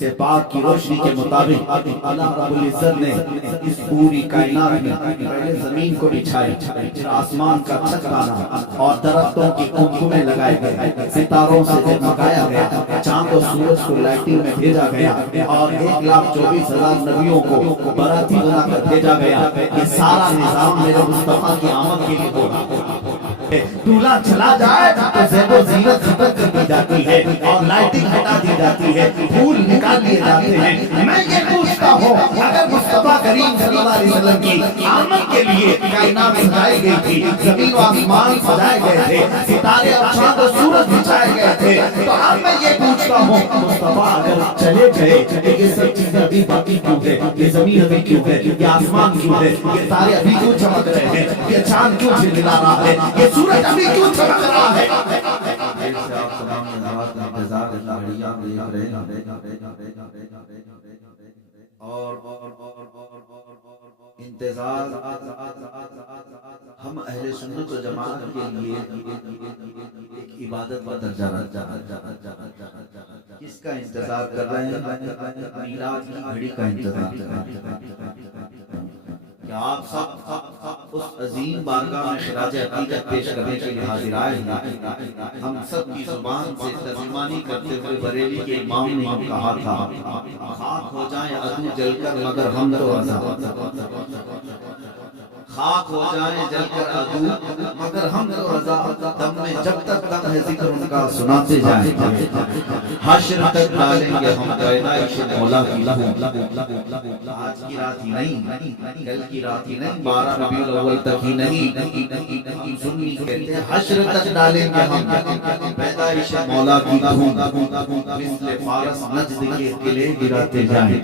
سے پاک کی روشنی کے مطابق اللہ رب العزت نے اس پوری کائنات میں پہلے زمین کو بچھائی، پھر آسمان کا چھت بانا اور درختوں کی کنکمیں لگائے گئے، ستاروں سے جگمگایا گیا، چاند و سورج کو لائٹنگ میں بھیجا گیا اور 1,24,000 نبیوں کو براتی بنا کر بھیجا گیا۔ یہ سارا نظام میرے مصطفیٰ کی آمد کے لیے ہوگا۔ دولہا چلا جائے تو زیب و زینت ختم کر دی جاتی ہے اور لائٹنگ ہٹا دی جاتی ہے، پھول نکال دیے جاتے ہیں۔ میں یہ پوچھتا ہوں، اگر مصطفیٰ کریم صلی اللہ علیہ وسلم کی آمد کے لیے کائنات سجائی گئی تھی، زمین و آسمان سجائے گئے تھے، ستارے اور چاند و سورج بچھائے گئے تھے، تو اب میں یہ پوچھتا ہوں مصطفیٰ اگر چلے گئے تو یہ سب چیزیں ابھی باقی کیوں ہے؟ یہ زمین ابھی کیوں ہے؟ یہ آسمان کیوں ہے؟ یہ تارے ابھی کیوں چمک رہے ہیں؟ یہ چاند کیوں جھلملا رہا ہے؟ یہ سورج ابھی کیوں چمک رہا ہے؟ دیر سے آپ تمام نظرات کا انتظار گھڑیاں دیکھ رہے ہیں اور انتظار ہم اہل سنت و جماعت کے لیے ایک عبادت کا درجہ کس کا انتظار کر رہے ہیں؟ میلاد کی گھڑی کا انتظار کر رہے ہیں کہ آپ سب اس عظیم بارگاہ میں خراج عقیدت پیش کرنے کے لیے حاضر آئے ہیں۔ ہم سب کی زبان سے ترجمانی کرتے ہوئے بریلی کے امام نے ہم کہا تھا، خاک ہو جائیں عدو جل کر مگر ہم تو رضا، خاک ہو جائیں جل کر عدو مگر ہم تو رضا، دم میں جب تک دم ہے ذکر ان کا سناتے جائیں، حشر تک ڈالیں گے ہم پیدائش مولا کی لہو۔ آج کی رات ہی نہیں، کل کی رات ہی نہیں، 12 ربیع الاول تک ہی نہیں، سنی کہتے ہیں حشر تک ڈالیں گے ہم پیدائش مولا کی لہو، مثل فارس نجد کے قلعے گراتے جائیں۔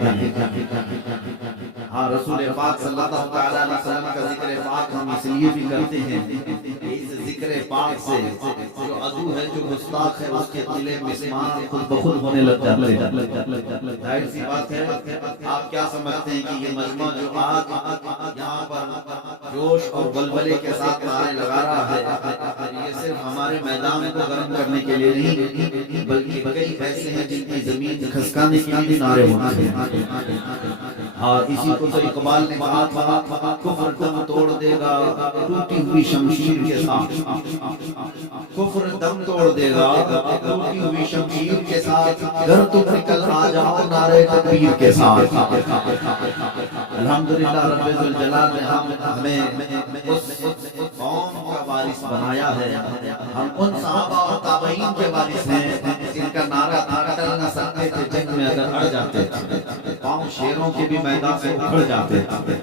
ہاں، رسول پاک صلی اللہ علیہ وسلم کا ذکر پاک ہم اس لیے بھی کرتے ہیں، اس ذکر پاک سے جو عدو ہے، جو گستاخ ہے، اس کے دل مسمار خود بخود ہونے لگ جاتے ہیں۔ ظاہر سی بات ہے، آپ کیا سمجھتے ہیں کہ یہ مجمع جو آج یہاں پر جوش اور بلبلے کے ساتھ نعرے لگا رہا ہے، یہ صرف ہمارے میدان کو گرم کرنے کے لیے نہیں، بلکہ کئی ایسے ہیں جن کی زمین کھسکانے کے لیے نعرے ہوتے ہیں۔ اور اسی کو تو اقبال نے کہا تھا، کفر دم توڑ دے گا ٹوٹی ہوئی شمشیر کے ساتھ، کفر دم توڑ دے گا ٹوٹی ہوئی شمشیر کے ساتھ، گھر تو نکل آ جاؤ نعرے تکبیر کے ساتھ۔ الحمدللہ رب الجلال نے ہمیں اس قوم کا وارث بنایا ہے، ہم ان صحابہ اور تابعین کے وارث ہیں جن کا نعرہ ٹل نہ سکتے تھے، جنگ میں اگر اڑ جاتے تھے، قوم شیروں کے بھی میدان سے اکھڑ جاتے تھے،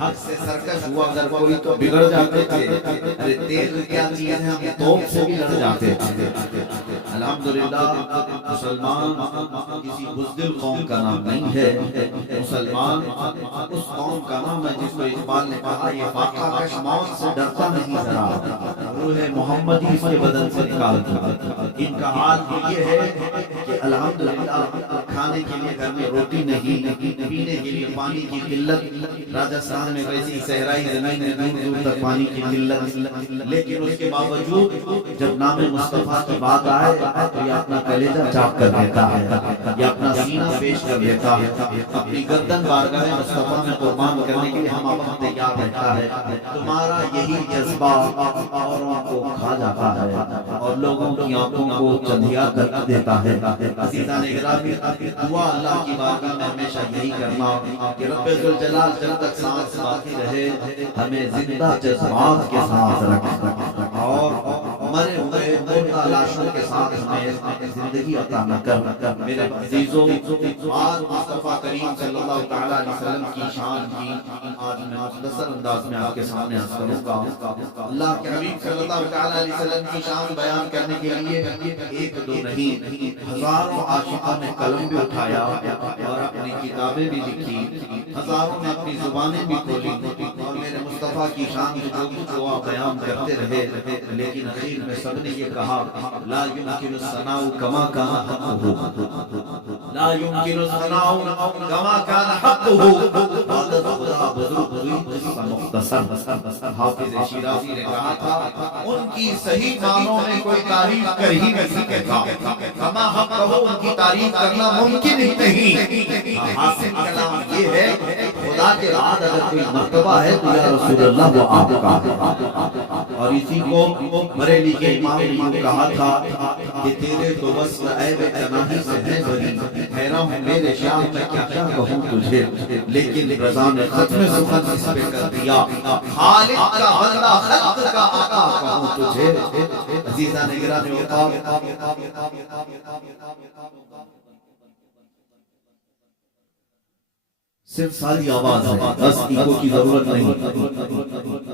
حق سے سرکش ہوا اگر کوئی تو بگڑ جاتے تھے، ارے تیل کیا چیز ہے، ہم توپ سے بھی لڑ جاتے تھے۔ الحمدللہ مسلمان کسی بزدل قوم کا نام نہیں ہے، مسلمان اس قوم کا نام ہے جس کو اقبال نے کہا، یہ فاقہ کش موت سے ڈرتا نہیں ذرا، روح محمدی اس کے بدن سے نکالتا۔ ان کا حال یہ ہے کہ الحمدللہ کھانے کے لیے گھر میں روٹی نہیں، پینے کے لیے پانی کی قلت، راجستھان میں ویسی صحرائی زمین میں دور دور تک پانی کی قلت، لیکن اس کے باوجود جب نام مصطفیٰ کی بات آئے تو یہ اپنا کلیجہ چاک کر لیتا ہے، یہ اپنا سینہ پیش کر لیتا ہے، اپنی گردن بارگاہ مصطفیٰ میں قربان کرنے کے لیے ہم اب تیار رہتا ہے۔ تمہارا یہی جذبہ اوروں کو کھا جاتا ہے اور لوگوں کی آنکھوں کو چندھیا کر دیتا ہے۔ عزیزان گرامی، دعا اللہ کی بارگاہ میں ہمیشہ یہی کرنا کہ رب ذوالجلال جب تک سانس باقی رہے ہمیں زندہ جذبات کے ساتھ رکھ، اور مرے ہوئے مردہ لاشوں کے ساتھ ہمیں زندگی عطا نہ کر۔ میرے عزیزوں، آج مصطفیٰ کریم صلی اللہ تعالیٰ علیہ وسلم کی شان کی آج میں مختصر انداز میں آپ کے سامنے عرض کروں گا۔ اللہ کے حبیب صلی اللہ تعالیٰ علیہ وسلم کی شان بیان کرنے کے لیے ایک دو نہیں، ہزاروں عاشقوں نے قلم بھی اٹھایا اور اپنی کتابیں بھی لکھی، ہزاروں نے اپنی زبانیں بھی کھولی اور میرے مصطفیٰ کی شان میں جو کچھ ہوا بیان کرتے رہے، لیکن اخیر میں سب نے یہ کہا لا يمكن الثناء كما كان حقه، لا يمكن الثناء كما كان حقه۔ عادت خدا بزرگ ہوئی قصہ مختصر۔ حافظ شیرازی نے کہا تھا ان کی صحیح معنوں میں کوئی تعریف کر ہی نہیں سکتا، کما حقه ان کی تعریف کرنا ممکن ہی نہیں۔ حاصل کلام یہ ہے خدا کے بعد اگر کوئی مرتبہ ہے تو یا رسول اللہ وہ آپ کا ہے۔ اور اسی کو بریلی کے امام نے یوں کہا تھا کہ تیرے تو وصف عیب تناہی سے ہے بری، حیران ہوں میرے شاہ میں کیا کیا کہوں تجھے، لیکن رضا نے ختم سخن اس پہ کر دیا، خالق کا بندہ خلق کا آقا کہوں تجھے۔ عزیزہ نگران اوقات، صرف ساری آواز ہے، بس ایگو کی ضرورت نہیں۔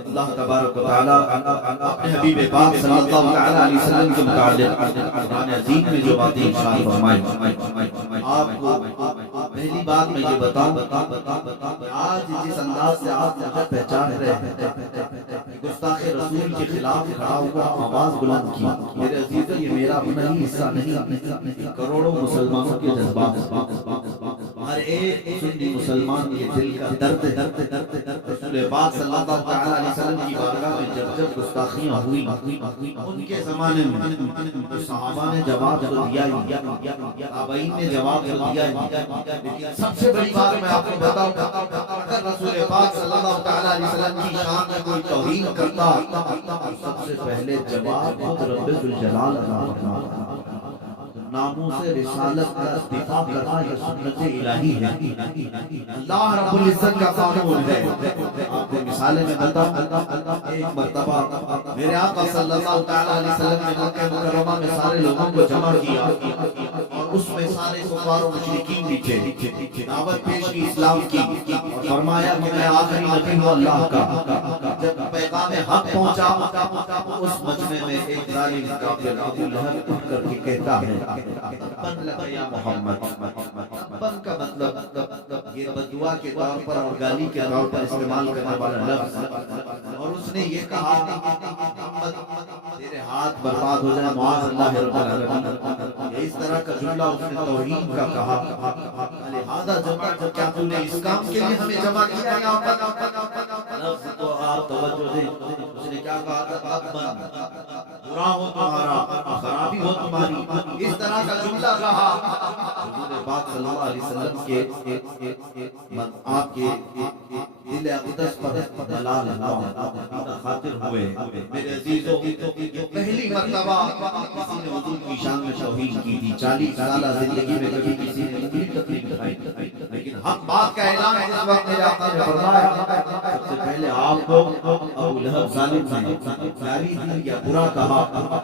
اللہ تبارک و تعالیٰ اپنے حبیب پاک صلی اللہ علیہ وسلم کے متعلق قرآن عظیم میں جو باتیں ارشاد فرمائیں، آپ کو پہلی بات میں یہ بتاؤں، آج جس انداز سے آپ مجھے پہچان رہے ہیں، گستاخ رسول کے خلاف کھڑا ہوا آواز بلند کی، میرے عزیزو یہ میرا اپنا ہی حصہ نہیں، کروڑوں مسلمانوں کے جذبات، ہر ایک سنی مسلمان کے دل کا درد رسول پاک صلی اللہ علیہ وسلم کی بارگاہ میں جب گستاخیاں ہوئی ان کے زمانے میں صحابہ نے جواب تو دیا ہی، تابعین نے جواب تو دیا ہی، لیکن سب سے بڑی بات میں آپ کو بتاؤں اگر رسول پاک صلی اللہ علیہ وسلم کی شان میں کوئی توہین کرتا سب سے پہلے جواب خود رب ذوالجلال عطا ناموس رسالت کا دفاع کرنا یہ سنت الہی ہے، اللہ رب العزت کا قانون ہے۔ آپ کو مثالیں میں بتاؤں، ایک مرتبہ میرے آقا صلی اللہ علیہ وسلم نے مکہ مکرمہ میں سارے لوگوں کو جمع کیا اور اس میں سارے کفار و مشرکین بھی تھے، دعوت پیش کی اسلام کی، فرمایا کہ میں آخری نبی ہوں اللہ کا۔ جب پیغام حق پہنچا اس مجمع میں ایک ظالم کافر ابو لہب اٹھ کر کے کہتا ہے تبن لک یا محمد، تبن کا مطلب یہ بددعا کے طور پر اور گالی کے طور پر استعمال کرنے والا لفظ، اور اس نے یہ کہا محمد تیرے ہاتھ برباد ہو جائے معاذ اللہ رب العالمین، اس طرح کا جملہ اس نے توہین کا کہا۔ لہذا جب کیا تو نے اس کام کے لیے ہمیں جمع کیا یہاں پر، لفظ تو آپ توجہ دیں، اس نے کیا کہا تھا تبن برا ہو تمہارا، خرابی ہو تمہاری، اس طرح کا جملہ کہا۔ حضور پاک صلی اللہ علیہ وسلم کے آپ کے دل اقدس پر ملال خاطر ہوئے۔ میرے عزیزوں پہلی مرتبہ کسی نے حضور کی شان میں توہین کی تھی، 40 سالہ زندگی میں کبھی کسی نے اتنی تکلیف اٹھائی، لیکن حق بات کا اعلان جس وقت میرے آقا نے فرمایا سب سے پہلے آپ کو ابو لہب ظالم نے گالی دی یا برا کہا،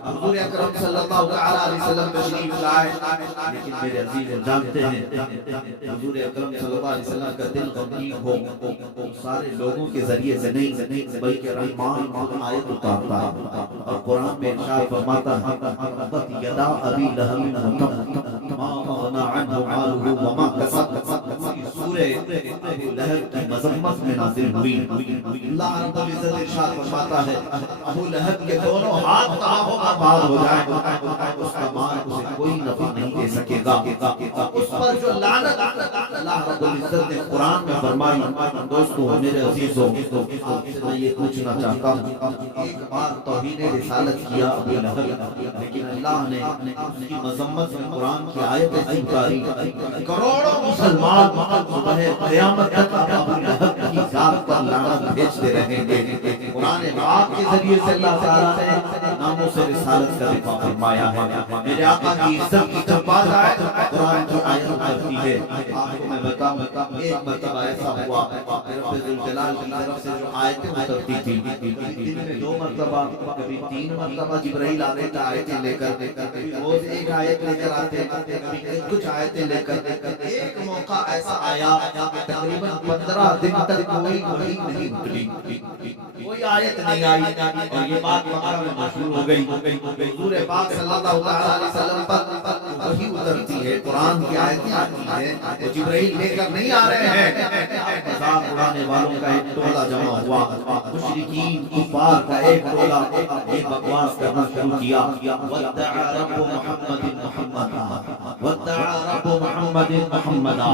حضور اکرم صلی اللہ علیہ وسلم تشریف لائے، لیکن میرے عزیز جانتے ہیں حضور اکرم صلی اللہ علیہ وسلم کا دل غمگین ہو سارے لوگوں کے ذریعے سے نہیں بلکہ رحمان آیت اتارتا ہے اور قرآن میں ارشاد فرماتا ہے تبت یدا ابی لہب ما اغنی عنہ مالہ وما کسب، سورہ ابو لہب کی مذمت میں نازل ہوئی۔ اللہ رب العزت ارشاد فرماتا ہے ابو لہب کے دونوں ہاتھ تباہ و برباد ہو جائیں، اس کا مال اسے کوئی نفع نہیں دے سکے گا، اس پر جو لعنت اللہ رب العزت نے قرآن میں فرمائی۔ دوستو میرے عزیزوں آپ سے میں یہ پوچھنا چاہتا ہوں، ایک بار توہین رسالت کیا ابو لہب، لیکن اللہ نے اس کی مذمت میں قرآن کی آیت ایسی اتاری کروڑوں مسلمان صبح قیامت تک ابو لہب کی ذات پر لعنت بھیجتے رہیں گے۔ قرآن پاک کے ذریعے سے اللہ تعالیٰ نے ناموں سے رسالت کا دفاع فرمایا ہے۔ میرے آقا کی عزت کی جب بات آئے قرآن کی آیت اترتی ہے۔ آپ کو میں بتاؤں ایک مرتبہ ایسا ہوا رب ذوالجلال کی طرف سے جو آیتیں اترتی تھی، دن میں 2 مرتبہ کبھی 3 مرتبہ جبرائیل آتے تھے آیتیں لے کر، کبھی روز ایک آیت لے کر آتے، کبھی کچھ آیتیں لے کر۔ ایک موقع ایسا آیا کہ تقریباً 15 دن تک کوئی وحی نہیں اتری، کوئی آیت نہیں آئی، اور یہ بات مکہ میں مشہور ہو گئی۔ حضور پاک صلی اللہ علیہ وسلم پر وحی اترتی ہے، قرآن کی آیتیں آتی ہیں، وہ جبرائیل لے کر نہیں آ رہے ہیں۔ مذاق اڑانے والوں کا ایک ٹولہ جمع ہوا، مشرکین کفار کا ایک ٹولہ یہ بکواس کرنا شروع کیا، وَادَّعَى رَبُّ مُحَمَّدٍ مُحَمَّدًا وَادَّعَى رَبُّ مُحَمَّدٍ مُحَمَّدًا،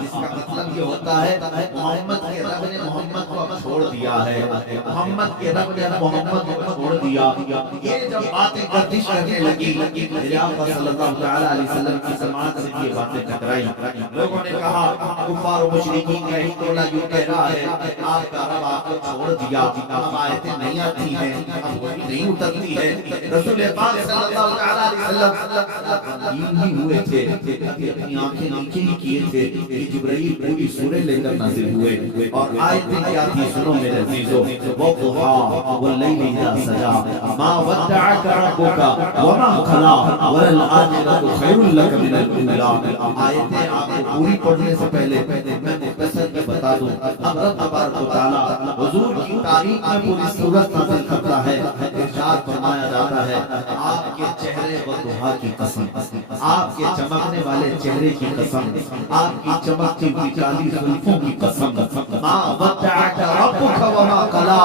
جس کا مطلب یہ ہوتا ہے محمد کے رب نے محمد کو اب چھوڑ دیا ہے، محمد کے رب نے محمد کو چھوڑ دیا۔ یہ جب باتیں گردش کرنے لگی، میرے آقا صلی اللہ تعالی علیہ وسلم کی سماعت سے یہ باتیں ٹکرائی، لوگوں نے کہا کفار و مشرکین کا ایک ٹولہ یوں کہہ رہا ہے آپ کا رب آپ کو چھوڑ دیا، اب آیتیں نہیں آتی ہیں، اب وہی نہیں اترتی ہے۔ رسول پاک صلی اللہ تعالی علیہ وسلم ہی ہوئے تھے، اپنی آنکھیں نیچے ہی کیے تھے کہ جبرائیل پوری سورہ لے کر نازل ہوئے، اور آیتیں کیا تھی سنو میرے عزیزو، وَالضُّحَىٰ وَاللَّيْلِ إِذَا سَجَىٰ مَا وَدَّعَكَ رَبُّكَ وَمَا قَلَىٰ وَلَلْآخِرَةُ خَيْرٌ لَكَ مِنَ الْأُولَىٰ۔ آیتیں آپ کو پوری پڑھنے سے پہلے میں مختصر میں بتا دوں، اب رب تبارک و تعالیٰ حضور کی تاریخ میں پوری سورت نازل کرتا ہے، ارشاد فرمایا جاتا ہے آپ کے چہرے والضحیٰ کی قسم، آپ کے چمکنے والے چہرے کی قسم، آپ کی چمکتی ہوئی کالی زلفوں کی قسم، ما ودعک ربک وما قلی،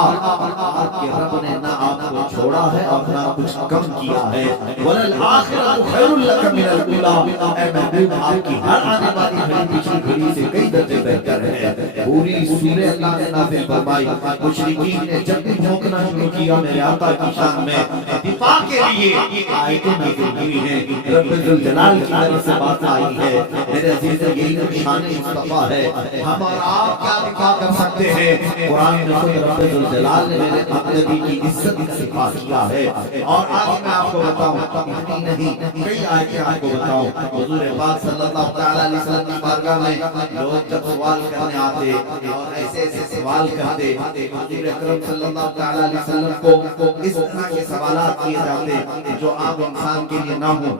آپ کے رب نے نہ آپ کو چھوڑا ہے اور نہ کچھ کم کیا ہے، وللآخرۃ خیر لک من الاولی، اے محبوب آپ کی ہر آنے والی گھڑی پچھلی گھڑی سے کئی درجے بہتر ہے۔ پوری سورہ اللہ نے نازل فرمائی، مشرکین نے جب بھی بھونکنا شروع کیا میرے آقا کی شان میں دفاع کے لیے آیتیں نازل ہوئی ہیں، رب ذوالجلال کی طرف سے بات آئی ہے۔ میرے عزیز یہی شان مصطفیٰ ہے، ہم اور آپ کیا دفاع کر سکتے ہیں؟ قرآن میں خود رب ذوالجلال نے میرے نبی کی عزت کا دفاع کیا ہے، اور آج میں آپ کو بتاؤں اتنی نہیں کئی آیتیں آپ کو بتاؤں، حضور پاک صلی اللہ تعالی علیہ وسلم کی بارگاہ میں لوگ جب سوال کرنے آتے اور ایسے ایسے سوال کرتے، حضور اکرم صلی اللہ تعالی علیہ وسلم کو اس طرح کے سوالات کیے جاتے جو عام انسان کے لیے نہ ہوں،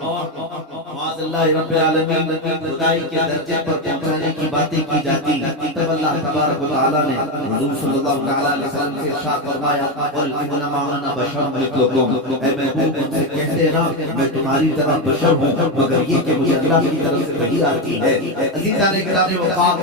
اور معاذ اللہ رب العالمین خدائی کے درجے پر پہنچانے کی باتیں کی جاتی، تب اللہ تبارک و تعالیٰ نے حضور صلی اللہ تعالی علیہ وسلم سے ارشاد فرمایا قل انما انا بشر مثلکم، اے محبوب ان سے کہہ دینا میں تمہاری طرح بشر ہوں، مگر یہ کہ مجھے اللہ کی طرف سے وحی آتی ہے۔ عزیزان گرامی وقار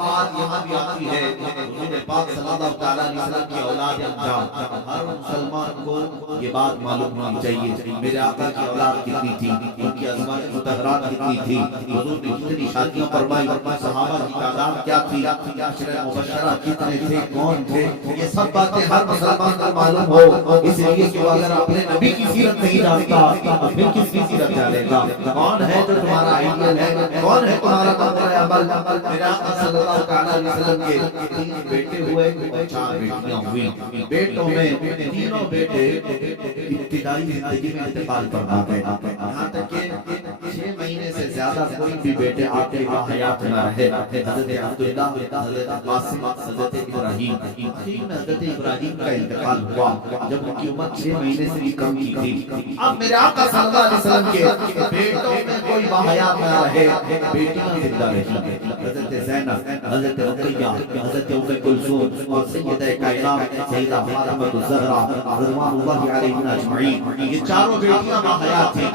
بات یہاں بھی آتی ہے، حضور پاک صلی اللہ تعالی علیہ وسلم کی اولاد انجام، ہر مسلمان کو یہ بات معلوم ہونی چاہیے میرے آقا کی اولاد کتنی تھی، ان کی ازواج مطہرات کتنی تھی، حضور نے کتنی شادیاں فرمائی، صحابہ کی تعداد کیا تھی، عشرہ مبشرہ کتنے تھے، کون تھے، یہ سب باتیں ہر مسلمان کو معلوم ہو، اس لیے کہ اگر اپنے نبی کی سیرت نہیں جانتا پھر کس کی سیرت جانے گا؟ کون ہے جو تمہارا آئیڈیل ہے، کون ہے تمہارا نمبر عمل؟ میرے آقا صلی اللہ تعالی علیہ وسلم کے 3 بیٹے ہوئے اور 4 بیٹیاں ہوئی، بیٹوں میں تینوں بیٹے ابتدائی زندگی میں انتقال فرما گئے، یہاں تک کہ 6 مہینے سے زیادہ کوئی بھی بیٹے آپ کے حیات نہ رہے۔ حضرت عبداللہ، حضرت قاسم، حضرت ابراہیم، آخر میں حضرت ابراہیم کا انتقال ہوا جب ان کی عمر 6 مہینے سے بھی کم کی تھی۔ اب میرے آقا صلی اللہ علیہ وسلم کے بیٹوں میں کوئی باحیات نہ رہے، بیٹیاں زندہ رہی، حضرت زینب، حضرت رقیہ، حضرت ام کلثوم اور سیدہ کائنات سیدہ فاطمہ الزہرا رضوان اللہ علیہم اجمعین، یہ چاروں بیٹیاں باحیات تھیں۔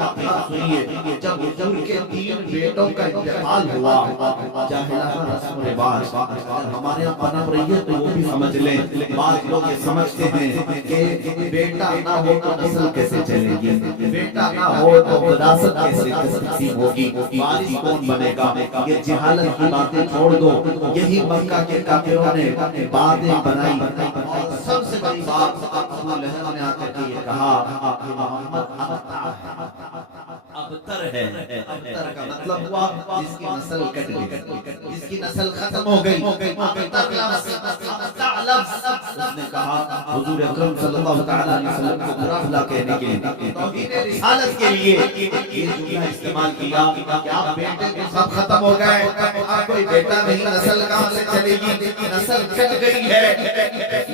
سنیے جب حضور کے 3 بیٹوں کا انتقال ہوا، جاہلانہ رسم و رواج ہمارے یہاں پنپ رہی ہے تو وہ بھی سمجھ لیں، بعض لوگ یہ سمجھتے ہیں کہ بیٹا نہ ہو تو نسل کیسے چلے گی، بیٹا نہ ہو تو وراثت کیسے تقسیم ہوگی، وارث کون بنے گا؟ یہ جہالت کی باتیں چھوڑ دو، یہی مکہ کے کافروں نے باتیں بنائی، اور سب سے بڑی بات ابو لہب نے آ کر کے یہ کہا کہ محمد ابتر ہے، ابتر کا مطلب ہوا جس کی نسل کٹ گئی، جس کی نسل ختم ہو گئی، ابتر لفظ اس نے کہا حضور اکرم صلی اللہ تعالی علیہ وسلم کو برا بھلا کہنے کے لیے، توہین رسالت کے لیے یہ جملہ استعمال کیا کہ آپ بیٹے کو سب ختم ہو گئے، اب کوئی بیٹا نہیں، نسل کہاں سے چلے گی، نسل کٹ گئی ہے۔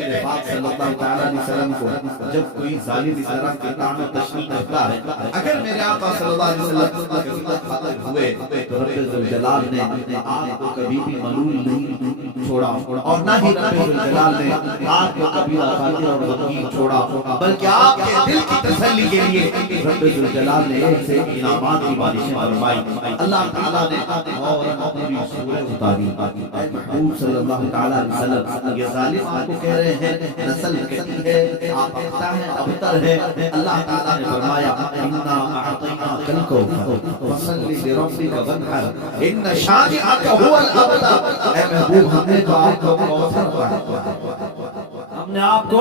میرے پاک صلی اللہ تعالیٰ علیہ وسلم کو جب کوئی ظالم اس طرح کے کام تشریح کرتا ہے، اگر میرے آقا صلی اللہ علیہ وسلم خاطر ہوئے تو رب ذوالجلال نے آپ کو کبھی بھی ملول نہیں چھوڑا، اور نہ ہی رب ذوالجلال نے آپ کو کبھی خاطر اور غمگین چھوڑا، بلکہ آپ کے دل کی تسلی کے لیے رب ذوالجلال نے ایک سے انعامات کی بارشیں فرمائی۔ اللہ تعالیٰ نے اور پوری سورہ اتاری۔ اے محبوب صلی اللہ تعالیٰ علیہ وسلم، یہ ظالم آپ کو کہہ رہے ہیں نسل کٹی ہے، آپ اختہ ہیں، ابتر ہے، اللہ تعالیٰ نے فرمایا اِنَّا أَعْطَيْنَاكَ الْكَوْثَرَ فَصَلِّ لِرَبِّكَ وَانْحَرْ إِنَّ شَانِئَكَ هُوَ الْأَبْتَرُ۔ اے محبوب، ہم نے تو آپ کو کوثر پڑھا، ہم نے آپ کو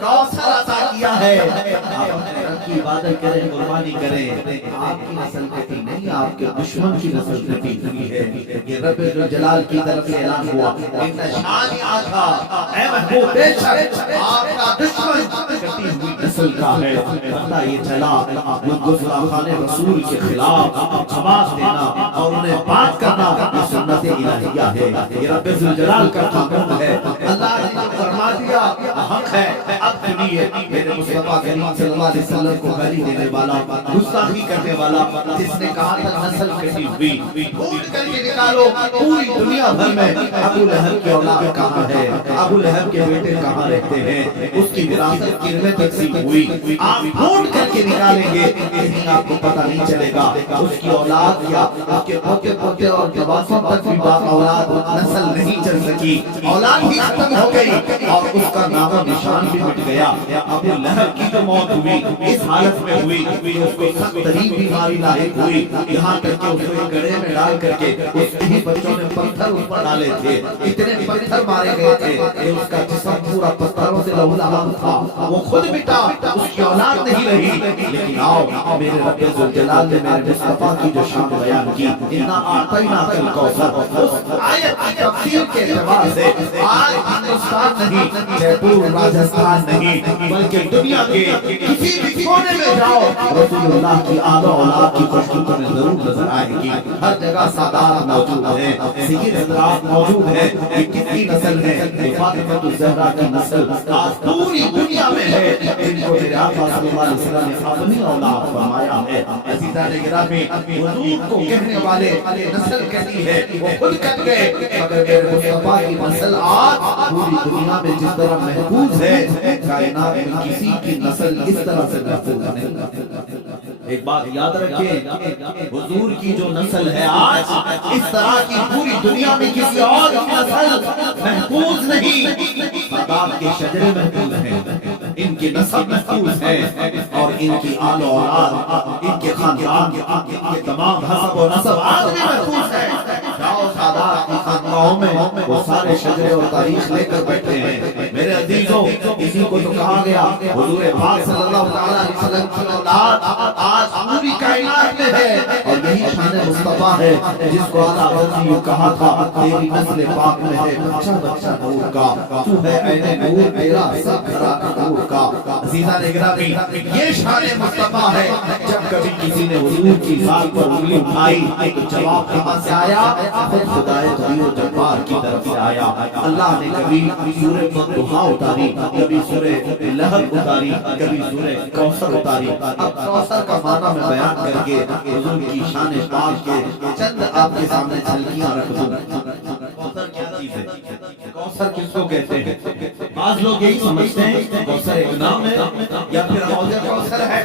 کوثر عطا کیا ہے، آپ اپنے رب کی عبادت کریں، قربانی کریں۔ آپ کی نسل کٹی نہیں، آپ کے دشمن کی نسل کٹی ہوئی ہے۔ یہ رب ذوالجلال کی طرف سے اعلان ہوا، ان شانئک، اے محبوب بے شک آپ کا دشمن کٹی ہوئی نسل کا ہے۔ پتہ یہ چلا گستاخان رسول کے خلاف آواز دینا اور انہیں بات کرنا یہ سنت الہیہ ہے، یہ رب ذوالجلال کا قانون ہے۔ اللہ نے فرما دیا حق ہے، اب سنیے میرے مصطفیٰ کریم صلی اللہ علیہ وسلم کو گالی دینے والا، گستاخی کرنے والا، جس نے کہا تھا نسل کٹی ہوئی، ڈھونڈ کر کے نکالو پوری دنیا بھر میں ابو لہب کی اولاد کہاں ہے، ابو لہب کے بیٹے کہاں رہتے ہیں، اس کی وراثت کن میں تقسیم ہوئی، آپ ڈھونڈ کر کے نکالیں گے، لیکن آپ کو پتہ نہیں چلے گا اس کی اولاد یا اس کے پوتے پوتے اور نواسوں تک بھی اولاد نسل نہیں چل سکی، اولاد ہی ختم ہو گئی اور اس کا نام و نشان بھی مٹ گیا۔ ابو لہب کی جو موت ہوئی اس حالت میں ہوئی کہ اس کو سخت ترین بیماری لاحق ہوئی، یہاں تک کہ اس کو ایک گڑھے میں ڈال کر کے اس کے ہی بچوں نے پتھر اس پر ڈالے تھے، اتنے پتھر مارے گئے تھے کہ اس کا جسم پورا پتھروں سے لہولہان تھا، وہ خود مٹا، اس کی اولاد نہیں رہی۔ لیکن آؤ میرے رب ذوالجلال نے میرے مصطفیٰ کی جو شان بیان کی، اِنَّا أَعْطَيْنَاكَ الْكَوْثَرَ، اس آیت کی تفسیر کے اعتبار سے آج ہندوستان نہیں، جے پور راجستھان نہیں، بلکہ دنیا کے کسی بھی کونے میں جاؤ رسول اللہ کی آل و اولاد کی خوشبو تمہیں ضرور نظر آئے گی۔ ہر جگہ سادات موجود ہیں، سید حضرات موجود ہیں۔ یہ کس کی نسل ہے؟ یہ فاطمہ الزہرا کی نسل آج پوری دنیا میں ہے، جن کو میرے آقا صلی اللہ علیہ وسلم نے اپنی اولاد فرمایا ہے۔ عزیزان گرامی، حضور کو کہنے والے نسل کہتی ہے، وہ خود کٹ گئے، مگر میرے مصطفیٰ کی نسل آج پوری دنیا میں جس طرح محفوظ ہے، کائنات میں کسی کی نسل اس طرح سے محفوظ نہیں۔ ایک بات یاد رکھیں، حضور کی جو نسل ہے آج اس طرح کی پوری دنیا میں کسی اور کی نسل محفوظ نہیں۔ سادات کے شجرے محفوظ ہیں، ان کی نسل محفوظ ہے، اور ان کی آل و اولاد، ان کے خاندان، ان کے تمام حسب و نسب آج بھی محفوظ ہے۔ جاؤ سادات کی خانقاہوں میں وہ سارے شجرے اور تاریخ لے کر بیٹھے ہیں۔ میرے عزیزوں، اسی کو تو کہا گیا حضور پاک صلی اللہ تعالیٰ علیہ وسلم کی اولاد آج پوری کائنات میں ہے، اور یہی شان مصطفیٰ ہے جس کو اعلیٰ حضرت نے کہا تھا تیری نسل پاک میں ہے بچہ بچہ نور کا، تو ہے عین نور تیرا سب گھرا نور کا۔ عزیزان گرامی، یہ شان مصطفیٰ ہے۔ جب کبھی کسی نے حضور کی ذات پر انگلی اٹھائی تو جواب کہاں سے آیا؟ خود خدائے غنی و جبار کی طرف سے آیا۔ اللہ نے کبھی سورہ فتح اتاری، کبھی سورہ لہب اتاری، کبھی سورہ کوثر اتاری۔ اب کوثر کا معنی میں بیان کر کے حضور کی شان پاک کے چند آپ کے سامنے جھلکیاں رکھ دوں۔ کوثر کیا چیز ہے؟ کوثر کس کو کہتے ہیں؟ بعض لوگ یہی سمجھتے ہیں کوثر ایک نام ہے یا پھر حوض کوثر ہے۔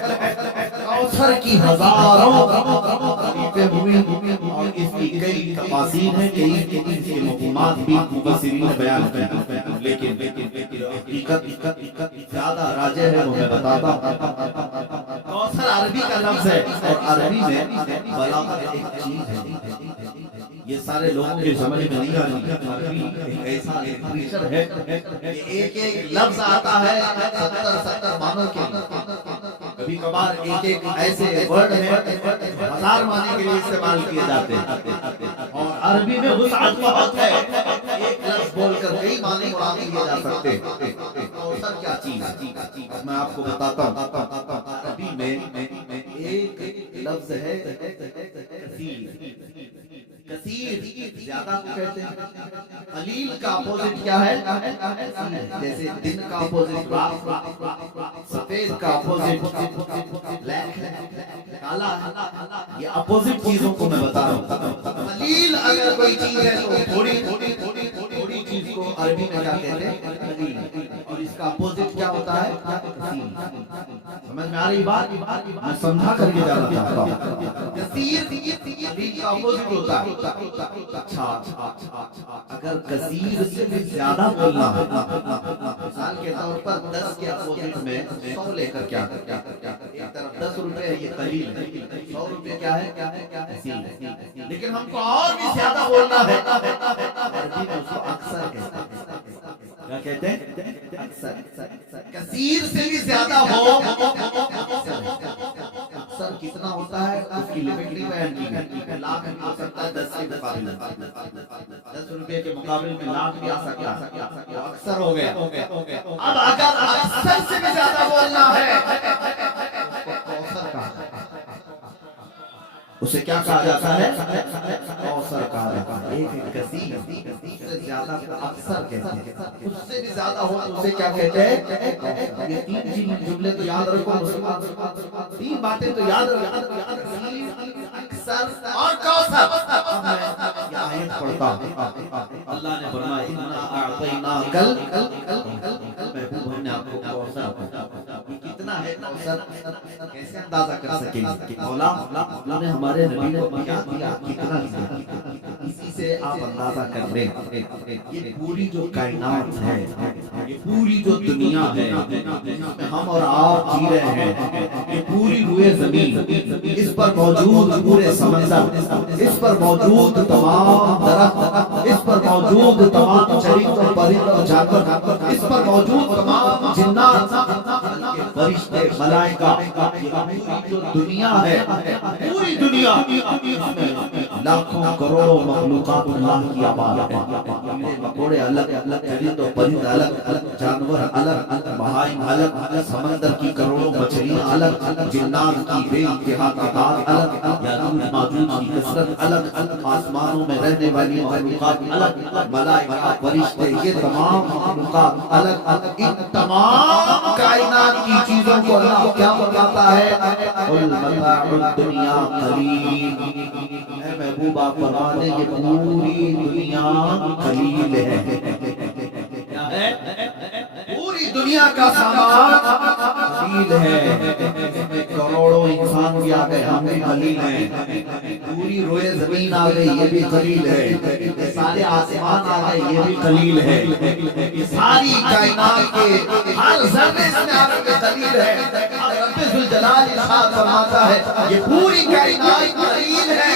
کوثر کی ہزاروں تعریفیں ہوئی اور اس کی کئی تفاسیر ہیں، کئی اس کے مفہومات بھی مفسرین نے بیان کیے، لیکن حقیقت زیادہ راجح ہے وہ میں بتاتا ہوں۔ کوثر عربی کا لفظ ہے، اور عربی میں بلاغت ایک چیز ہے، یہ سارے لوگوں کے سمجھ میں نہیں آتی۔ عربی ایک ایسا لٹریچر ہے کہ ایک ایک لفظ آتا ہے 70 معنوں کے، کبھی کبھار ایک ایک ایسے ورڈ ہیں 1000 معنی کے لیے استعمال کیے جاتے ہیں، اور عربی میں وسعت بہت ہے، ایک لفظ بول کر کئی معنی مراد لیے جا سکتے ہیں۔ کوثر کیا چیز ہے میں آپ کو بتاتا ہوں۔ عربی میں ایک لفظ ہے کثیر، کثیر زیادہ کو کہتے ہیں. قلیل کا اپوزٹ کیا ہے؟ جیسے دن کا اپوزٹ رات، سفید کا اپوزٹ بلیک ہے، کالا ہے. یہ اپوزٹ چیزوں کو میں بتا رہا ہوں. قلیل اگر کوئی چیز ہے تو تھوڑی چیز کو عربی میں کیا کہتے ہیں؟ قلیل. اور اس کا اپوزٹ کیا ہوتا ہے؟ کثیر. سمجھ میں آ رہی بات؟ میں سمجھا کر کے جانا چاہتا ہوں. کثیر قلیل کا اپوزٹ ہوتا ہے. اچھا اگر کثیر سے بھی زیادہ بولنا ہے، مثال کے طور پر 10 کے اپوزٹ میں 100 لے کر کیا ایک طرف 10 روپے ہے، یہ قلیل ہے. 100 روپے کیا ہے؟ کثیر. لیکن ہم کو اور بھی زیادہ بولنا ہے، عربی میں اس کو اکثر کہتے ہیں. کیا کہتے ہیں؟ اکثر. کثیر سے بھی زیادہ ہو. اکثر کتنا ہوتا ہے اس کی لمٹ نہیں بیان کی ہے. لاکھ بھی ہو سکتا ہے 10 کے مقابلے، 10 روپے کے مقابلے میں لاکھ بھی آ سکتا ہے. اکثر ہو گیا. اب اگر اکثر سے بھی زیادہ بولنا ہے اسے کیا کہا جاتا ہے؟ کوثر کہا جاتا ہے. ایک کثیر سے زیادہ اکثر کہتے ہیں. اس سے بھی زیادہ ہو تو اسے کیا کہتے ہیں؟ یہ 3 جملے تو یاد رکھو، 3 باتیں تو یاد رکھو. اکثر اور کوثر. یہ آیت پڑھتا اللہ نے فرمایا انا اعطیناکل محبوب، ہم نے آپ کو کوثر. کتنا ہے کوثر؟ کیسے اندازہ کر سکیں گے؟ مولا نے ہمارے نبی کو کیا دیا، کتنا دیا، اسی سے آپ اندازہ کر لیں. یہ پوری جو کائنات ہے، یہ پوری جو دنیا ہے جس میں ہم اور آپ جی رہے ہیں، یہ پوری روئے زمین، اس پر موجود پورے سمندر، اس پر موجود تمام درخت، اس پر موجود تمام چرند و پرند و جانور، اس پر موجود تمام جنات، فرشتے، ملائکہ، یہ پوری جو دنیا ہے، پوری دنیا لاکھوں کروڑوں مخلوقات اللہ کی آباد ہے. کیڑے مکوڑے الگ الگ، چرند و پرند الگ الگ، جانور الگ الگ، بہائم الگ، سمندر کی کروڑوں مچھلیاں الگ، جنات کی بے انتہا تعداد الگ، یاجوج ماجوج کی کثرت الگ الگ، آسمانوں میں رہنے والی مخلوقات الگ، ملائکہ، فرشتے، یہ تمام مخلوقات الگ الگ. ان تمام کائنات کی چیزوں کو اللہ کیا بتاتا ہے؟ قل متاع الدنیا قلیل. اے محبوبہ فرما دے یہ پوری دنیا قلیل ہے. کیا ہے؟ پوری دنیا کا سامان قلیل ہے. کروڑوں انسان بھی آ گئے، ہم بھی قلیل ہیں. پوری روئے زمین آ گئی، یہ بھی قلیل ہے. سارے آسمان آ گئے، یہ بھی قلیل ہے. ساری کائنات کے ہر ذرے سے آ گئے، قلیل ہے. رب ذوالجلال ارشاد فرماتا ہے یہ پوری کائنات قلیل ہے.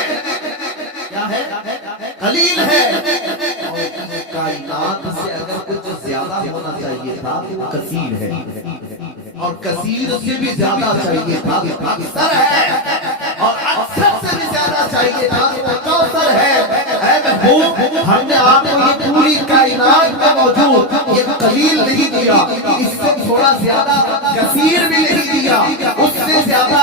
کیا ہے؟ قلیل ہے. اور کائنات سے اگر کچھ زیادہ ہونا چاہیے تھا تو کثیر ہے، اور کثیر سے بھی زیادہ چاہیے تھا تو اکثر ہے، اور اکثر سے بھی زیادہ چاہیے تھا تو کوثر ہے. اے محبوب، ہم نے آپ کو یہ پوری کائنات میں موجود یہ قلیل نہیں دیا، اس سے تھوڑا زیادہ کثیر بھی نہیں دیا، اس سے زیادہ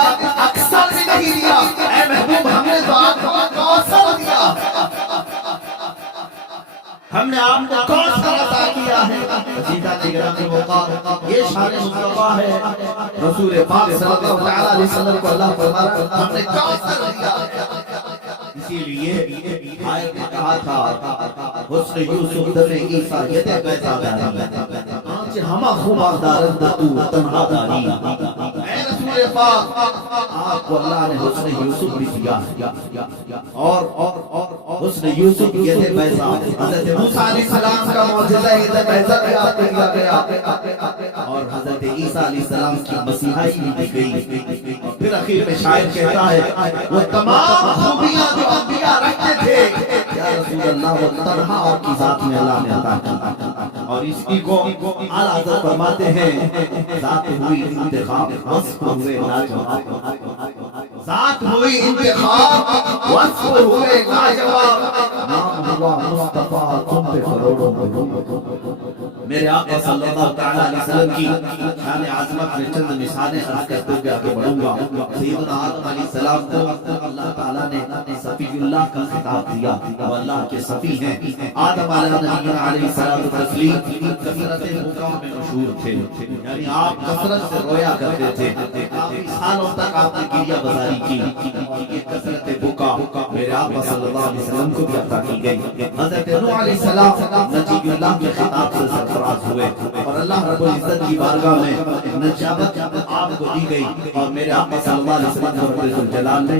اکثر بھی نہیں دیا. اے محبوب، ہم نے تو آپ کو کوثر دیا، ہم نے آپ کو کوثر عطا کیا ہے. عزیزاں گرامی وقار، یہ شان مصطفیٰ ہے. رسول پاک صلی اللہ تعالی علیہ وسلم کو اللہ فرماتا ہم نے کوثر دیا. اسی لیے آیت میں کہا تھا حسن یوسف در عیسیٰ ید بیضا داری، آنچ ہما خوبا دارند تو تنہا داری. اے رسول پاک، آپ کو اللہ نے حسن یوسف بھی دیا، اور حسن یوسف ید بیضا. حضرت موسیٰ علیہ السلام کا معجزہ ید بیضا بھی آپ کو دیا گیا، اور حضرت عیسیٰ علیہ السلام کی مسیحائی بھی دی گئی. پھر اخیر میں شاعر کہتا ہے وہ تمام خوبیاں جو انبیاء رکھتے تھے یا رسول اللہ وہ تنہا آپ کی ذات میں اللہ نے عطا کی. اور اسی کو اعلیٰ حضرت فرماتے ہیں ذات ہوئی انتخاب وصف ہوئے لاجواب. ذات ہوئی انتخاب وصف ہوئے لاجواب. نام ہوا مصطفیٰ تم پہ کروڑوں. میرے آقا صلی اللہ تعالی علیہ وسلم کی شان عظمت میں چند مثالیں عرض کرتے ہوئے آگے بڑھوں گا۔ سیدنا آدم علیہ السلام کو اللہ تعالیٰ نے صفی اللہ کا خطاب دیا، وہ اللہ کے صفی ہیں۔ آدم علیہ السلام کثرت بکا میں مشہور تھے، یعنی آپ کثرت سے رویا کرتے تھے، کافی سالوں تک آپ نے گریہ بازاری کی، اور یہ کثرت بکا میرے آقا صلی اللہ علیہ وسلم کو بھی عطا کی گئی۔ حضرت نوح علیہ السلام نجی اللہ کے خطاب سے سرفراز ہوئے، اور اللہ رب العزت کی بارگاہ میں نجابت آپ کو دی گئی، اور میرے آقا صلی اللہ علیہ وسلم کو رب الجلال نے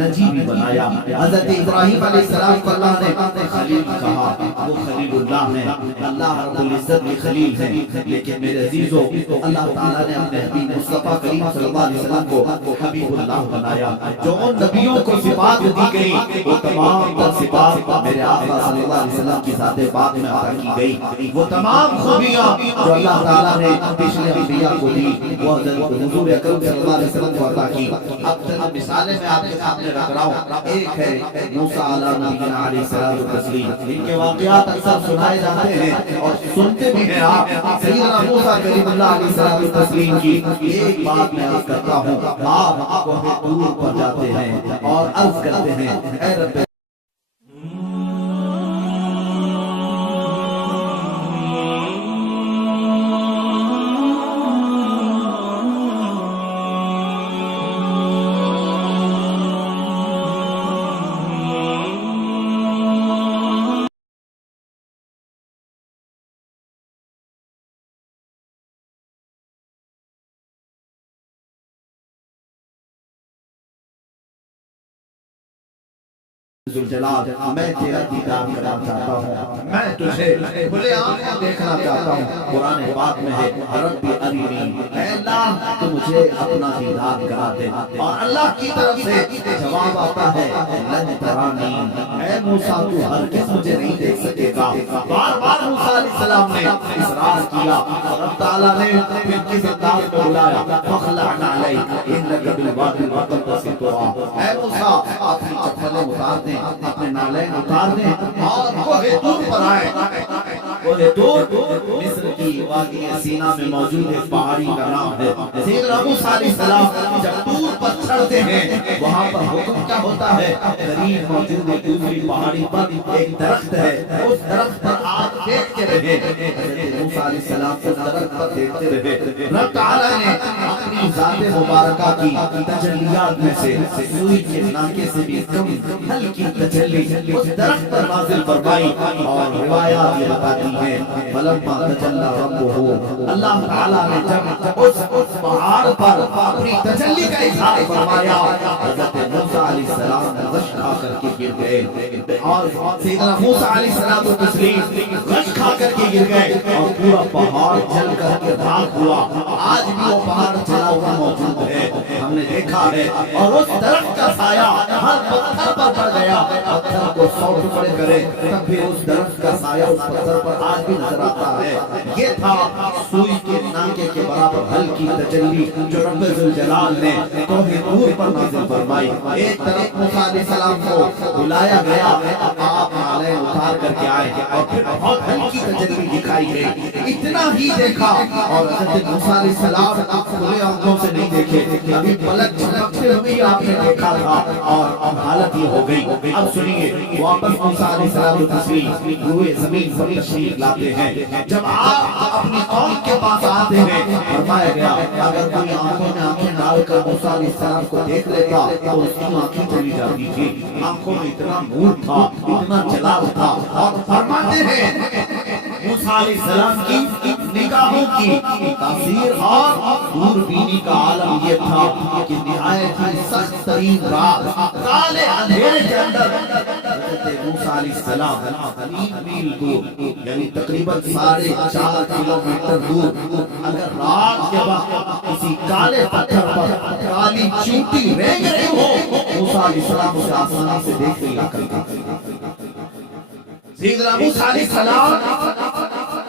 نجی بھی بنایا۔ حضرت ابراہیم علیہ السلام کو اللہ نے خلیل کہا، وہ خلیل اللہ ہیں، اللہ رب العزت کے خلیل ہیں۔ لیکن میرے عزیزو، اللہ تعالیٰ نے اپنے حبیب مصطفیٰ کریم صلی اللہ علیہ وسلم کو حبیب اللہ بنایا۔ جو ان نبیوں کو صفات دی گئی، وہ تمام تر صفات میرے آقا صلی اللہ علیہ وسلم کی ذات پاک میں عطا کی گئی۔ وہ تمام خوبیاں جو اللہ تعالیٰ نے پچھلے انبیاء کو دی، وہ حضور اکرم صلی اللہ علیہ وسلم کو عطا کی۔ اب چند مثالیں میں آپ کے سامنے رکھ رہا ہوں۔ ایک ہے موسیٰ علیہ السلام، ان کے واقعات اکثر سنائے جاتے ہیں اور سنتے بھی ہیں آپ۔ سیدنا موسیٰ کریم اللہ علیہ السلام کی ایک بات میں عرض کرتا ہوں، آپ کوہ طور پر جاتے ہیں اور عرض کرتے ہیں، اے رب ذوالجلال، میں تیرا دیدار کرنا چاہتا ہوں، میں تجھے کھلے آنکھوں دیکھنا چاہتا ہوں۔ قرآن پاک میں ہے، رب ارینی، اے اللہ تو مجھے اپنا دیدار کرا دے۔ اور اللہ کی طرف سے جواب آتا ہے، لن ترانی، اے موسیٰ تو ہرگز مجھے نہیں دیکھ سکے گا۔ بار بار موسیٰ علیہ السلام نے اصرار کیا، اور رب تعالیٰ نے پھر کس انداز میں بلایا، فخلع نعلیک انک بالوادی المقدس طویٰ، اے موسیٰ اپنی چپلیں اتار دیں، اپنے نالین اتار دیں اور کوہ طور پر آئے۔ کوہ طور مصر کی وادی سینا میں موجود ایک پہاڑی کا نام ہے۔ سیدنا موسیٰ علیہ السلام جب طور پر چڑھتے ہیں، وہاں پر حکم کیا ہوتا ہے، قریب موجود ایک دوسری پہاڑی پر ایک درخت ہے، اس درخت پر آپ دیکھتے رہے۔ حضرت موسیٰ علیہ السلام اس درخت پر دیکھتے رہے۔ رب تعالیٰ نے اپنی ذات مبارکہ کی تجلیات میں سے سوئی کے ناکے سے بھی کم ہلکی تجلی اس درخت پر نازل فرمائی، اور روایات یہ بتاتی ہیں، فلما تجلی ربہ، اللہ تعالیٰ نے جب اس پہاڑ پر اپنی تجلی کا اظہار فرمایا، حضرت موسیٰ علیہ السلام غش کھا کر کے گر گئے، اور سیدنا موسیٰ علیہ السلام و تسلیم غش کھا کر کے گر گئے، اور پورا پہاڑ جل کر کے راکھ ہوا۔ آج بھی وہ پہاڑ جلا ہوا موجود ہے، ہم نے دیکھا ہے، اور اس درخت کا سایہ ہر پتھر پر پڑ گیا، پتھر کو 100 ٹکڑے کرے تب بھی اس درخت کا سایہ اس پتھر پر آج بھی نظر آتا ہے۔ یہ تھا سوئی کے ناکے کے برابر ہلکی تجلی جو رب ذوالجلال نے کوہ طور پر نازل فرمائی۔ ایک طرف موسیٰ علیہ السلام کو بلایا گیا، آپ نالے اتار کر کے آئے، اور پھر بہت ہلکی تجلی دکھائی گئی، اتنا ہی دیکھا، اور حضرت موسیٰ علیہ السلام کھلے آنکھوں سے نہیں دیکھے، ابھی پلک جھپکتے ہوئے آپ نے دیکھا تھا، اور حالت یہ ہو گئی۔ اب سنیے، واپس موسیٰ علیہ السلام تسلیم روئے زمین پر تشریف لاتے ہیں۔ جب آپ اپنی قوم کے پاس آتے ہیں، فرمایا گیا اگر کوئی آنکھوں میں آنکھیں ڈال کر موسیٰ علیہ السلام کو دیکھ لیتا تو اس کی آنکھیں چلی جاتی تھی، آنکھوں میں اتنا نور تھا، اتنا جلال تھا۔ اور فرماتے ہیں موسیٰ علیہ السلام کی نگاہوں کی تاثیر اور دوربینی کا عالم یہ تھا کہ نہایت ہی سخت ترین رات، کالے اندھیرے کے اندر حضرت موسیٰ علیہ السلام 3 میل دور، یعنی تقریباً 4.5 کلومیٹر دور، اگر رات کے وقت کسی کالے پتھر پر کالی چینٹی رینگ رہی ہو، موسیٰ علیہ السلام اسے آسانی سے دیکھ لیا کرتے۔ سیدنا موسیٰ علیہ السلام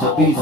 26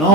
9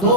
2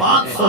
500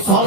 100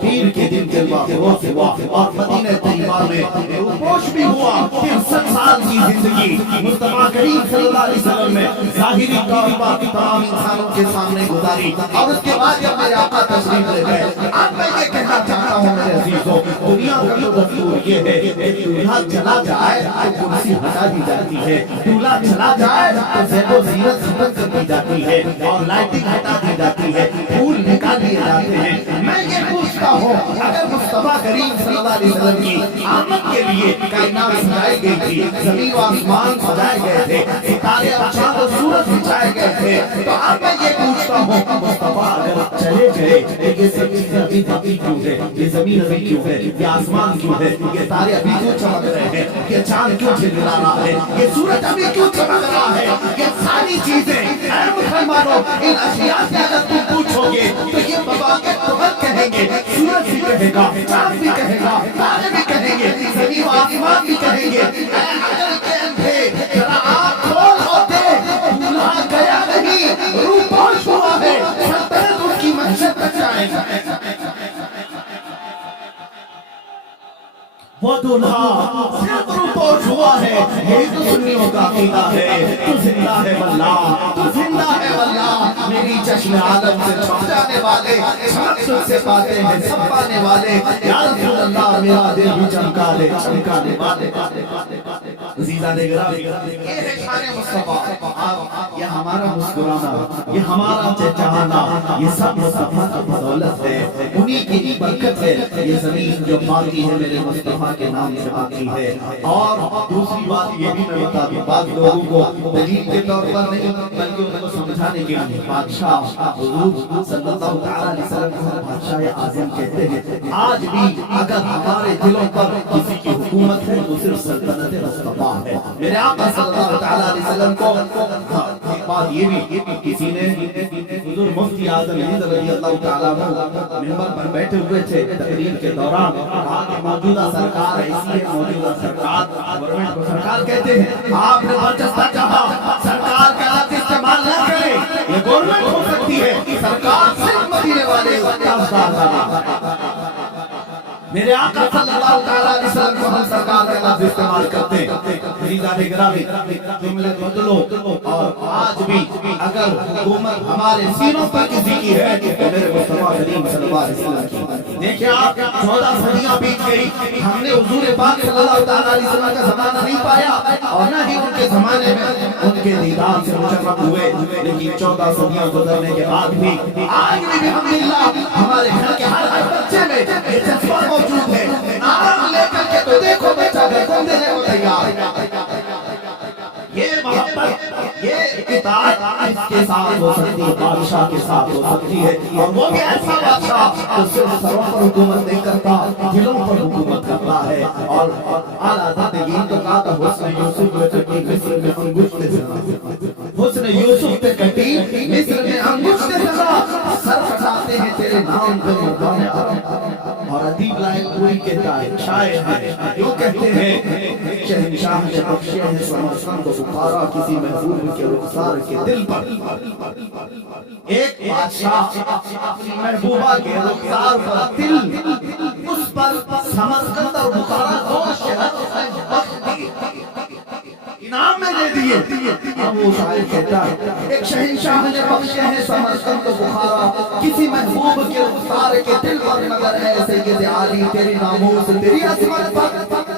پیر کے دن جلوہ فروز ہوا اور مدینہ طیبہ میں روپوش بھی ہوا 63 سال کی زندگی مصطفیٰ کریم صلی اللہ علیہ وسلم نے ظاہری طور پر تمام انسانوں کے سامنے گزاری اور اس کے بعد جب میرے آقا تشریف لے گئے اب میں یہ کہنا چاہتا ہوں میرے عزیزوں دنیا کا تو دستور یہ ہے کہ دولہا چلا جائے تو کرسی ہٹا دی جاتی ہے دولہا چلا جائے تو زیب و زینت ختم کر دی جاتی ہے اور لائٹنگ ہٹا دی جاتی ہے پھول نکال دیے جاتے ہیں میں یہ پوچھتا ہوں اگر مصطفیٰ کریم صلی اللہ علیہ وسلم کی آمد کے لیے کائنات سجائی گئی تھی زمین و آسمان سجائے گئے تھے ستارے اور چاند و سورج بچھائے گئے تھے تو اب میں یہ پوچھتا ہوں مصطفیٰ اگر چلے گئے یہ سب چیزیں ابھی باقی کیوں ہے یہ زمین ابھی کیوں ہے یہ آسمان کیوں ہے یہ تارے ابھی کیوں چمک رہے ہیں یہ چاند کیوں جھلملا رہا ہے یہ سورج ابھی کیوں چمک رہا ہے یہ ساری چیزیں اے مسلمانوں ان اشیاء سے اگر تم پوچھو گے تو یہ مواقع بہت کہیں گے سورج بھی کہے گا چاند بھی کہے گا تارے بھی کہیں گے زمین و آسمان بھی کہیں گے اے حجر کے اندھے ذرا آپ کھول ہوتے دولہا گیا نہیں روپوش ہوا ہے سلطنت ان کی محشر تک جائے گا وہ دولہا صرف روپوش ہوا ہے یہی تو سنیوں کا عقیدہ ہے تو زندہ ہے واللہ تو زندہ ہے واللہ میری چشم عالم سے چھپ جانے والے چھمک سے پاتے ہیں سب پانے والے یا رسول اللہ میرا دل بھی چمکا دے چمکانے والے عزیزان گرامی یہ ہے شان مصطفیٰ یہ ہمارا مسکرانا یہ ہمارا چہچہانا یہ سب مصطفیٰ کی بدولت ہے انہی کی برکت ہے یہ زمین جو باقی ہے میرے مصطفیٰ کے نام سے باقی ہے اور دوسری بات یہ بھی میں بتا دوں بعض لوگوں کو دلیل کے طور پر نہیں بلکہ ان کو سمجھانے کے لیے بادشاہ حضور صلی اللہ علیہ وسلم کو بادشاہ اعظم کہتے ہیں آج بھی اگر ہمارے دلوں پر کسی کی حکومت ہے تو صرف سلطنت مصطفیٰ ہے میرے آقا صلی اللہ علیہ وسلم کو ایک بات یہ بھی کسی نے حضور مفتی اعظم ہند رضی اللہ تعالیٰ منبر پر بیٹھے ہوئے تھے تقریر کے دوران کہا کہ موجودہ سرکار ایسی ہے موجودہ سرکار گورنمنٹ کو سرکار کہتے ہیں آپ نے برجستہ کہا سرکار کا لفظ استعمال نہ کرے یہ گورنمنٹ ہو سکتی ہے سرکار صرف مدینے والے میرے آقا صلی اللہ علیہ وسلم کو ہم سرکار کا لفظ استعمال کرتے ہیں عزیزان گرامی جملے بدلو اور آج بھی اگر حکومت ہمارے سینوں پر کسی کی ہے تو میرے مصطفیٰ کریم صلی اللہ علیہ وسلم کی دیکھیں آپ 14 صدیاں بیت گئی ہم نے حضور پاک صلی اللہ علیہ وسلم کا زمانہ نہیں پایا اور نہ ہی ان کے زمانے میں ان کے دیدار سے مشرف ہوئے لیکن 14 صدیاں گزرنے کے بعد بھی آج بھی الحمدللہ ہمارے گھر کے ہر بچے میں یہ جذبہ موجود ہے نعرہ لے کر کے تو دیکھو بچہ گردن دینے کو تیار یہ محبت یہ اطاعت اس کے ساتھ ہو سکتی ہے بادشاہ کے ساتھ ہو سکتی ہے اور وہ بھی ایسا بادشاہ جو صرف سروں پر حکومت نہیں کرتا دلوں پر حکومت کرتا ہے اور اعلیٰ حضرت یہ تو کہا تھا حسن یوسف میں کٹی مصر میں انگشت زنا حسن یوسف میں کٹی مصر میں انگشت زنا سر کٹاتے ہیں تیرے نام پہ مردان عرب اور ادیب لائن پوری کہتا ہے شاعر ہے یوں کہتے ہیں شہنشاہ نے بخشے ہیں سمرقند کو بخارا کسی محبوب کے رخسار کے دل پر ایک بادشاہ اپنی محبوبہ کے رخسار پر دل اس پر سمرقند اور بخارا دو شہر بخش دی انعام میں دے دیے اب وہ شاعر کہتا ہے ایک شہنشاہ نے بخشے ہیں سمرقند و بخارا کسی محبوب کے رخسار کے دل پر مگر ہے سید عالی تیری ناموس تیری عظمت پر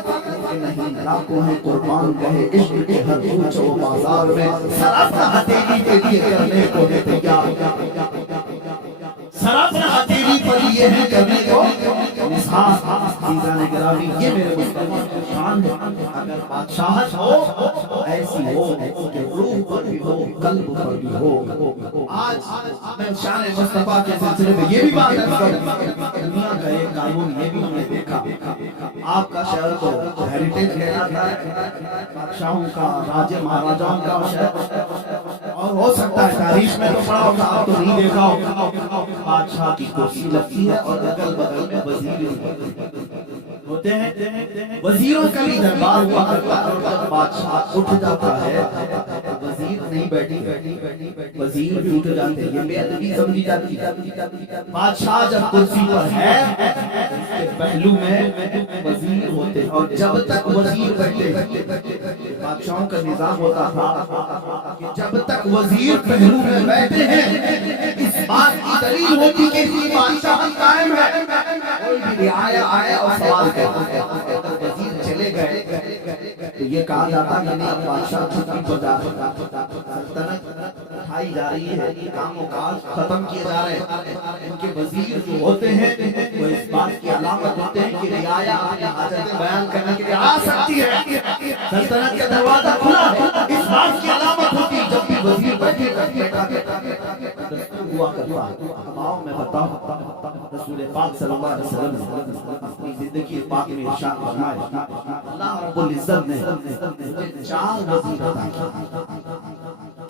نہیں لاکھوں ہیں قربان گئے عشق کے ہر کوچ و بازار میں سراپا ہتھیلی کے لیے کرنے کو ہے تیار سراپا ہتھیلی پر یہ ہے کرنے کو نثار عزیزان گرامی یہ میرے مصطفیٰ کی شان ہے اگر بادشاہت ہو ایسی ہو کہ روح پر بھی ہو قلب پر بھی ہو آج میں شان مصطفیٰ کے سلسلے میں یہ بھی بات کرتا دنیا کا ایک قانون یہ بھی ہم نے دیکھا آپ کا شہر تو ہیریٹیج کہلاتا ہے بادشاہوں کا راجہ مہاراجاؤں کا شہر اور ہو سکتا ہے تاریخ میں تو پڑھا ہوگا آپ تو نہیں دیکھا ہوگا بادشاہ کی کرسی لگتی ہے اور اگل بغل میں وزیر ہوتے ہیں وزیروں کا بھی دربار ہوا کرتا ہے اور جب بادشاہ اٹھ جاتا ہے وزیر نہیں بیٹھی وزیر بھی اٹھ جاتے ہیں، یہ بے ادبی سمجھی جاتی ہے۔ بادشاہ جب کرسی پر ہے اس کے پہلو میں وزیر ہوتے ہیں، اور جب تک وزیر بیٹھے، بادشاہوں کا نظام ہوتا تھا کہ جب تک وزیر پہلو میں بیٹھے ہیں اس بات کی دلیل ہوتی کہ یہ بادشاہ قائم ہے، کوئی بھی رعایا آئے اور سوال کرے، اگر وزیر چلے گئے تو یہ کہا جاتا کہ نہیں اب بادشاہ چھٹی پر جا رہا ہے، سلطنت اٹھائی جا رہی ہے، کام و کاج ختم کیے جا رہے ہیں۔ ان کے وزیر جو ہوتے ہیں وہ اس بات کی علامت ہوتے ہیں کہ رعایا اپنی حاجت بیان کرنے کے لیے آ سکتی ہے، سلطنت کا دروازہ کھلا ہے، اس بات کی علامت ہوتی ہے۔ جب بھی وزیر بیٹھے بیٹھا دستور ہوا کرتا ہے، آؤ میں بتاؤں، رسول پاک صلی اللہ علیہ وسلم اپنی زندگی پاک میں ارشاد فرمائے، اللہ رب العزت نے 4 وزیر عطا کیے۔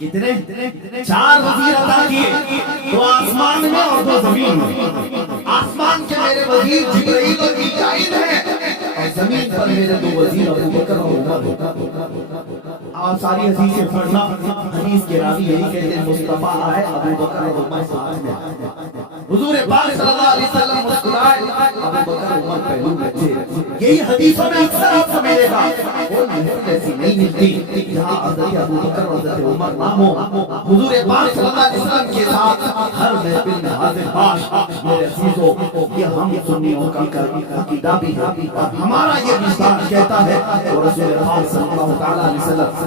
کتنے؟ 4 وزیر عطا کیے، 2 آسمان میں اور 2 زمین میں۔ آسمان کے میرے وزیر جبرائیل اور میکائیل ہیں، اور زمین پر میرے 2 وزیر ابو بکر اور عمر ہیں۔ آپ ساری حدیثیں پڑھنا، حدیث کے راوی یہی کہتے ہیں مصطفیٰ آئے ابو بکر اور عمر ساتھ میں آئے۔ حضور پاک صلی اللہ علیہ وسلم مسکرائے، ابو بکر عمر پہلو میں تھے۔ یہی حدیثوں میں اکثر آپ کو ملے گا، وہ محفل ایسی نہیں ملتی جہاں حضرت ابو بکر اور حضرت عمر نہ ہو۔ حضور پاک صلی اللہ علیہ وسلم کے ساتھ ہر محفل میں حاضر باش۔ میرے عزیزو، یہ ہم سنیوں کا عقیدہ بھی ہے، اور ہمارا یہ وجدان کہتا ہے اور رسول پاک صلی اللہ تعالیٰ علیہ وسلم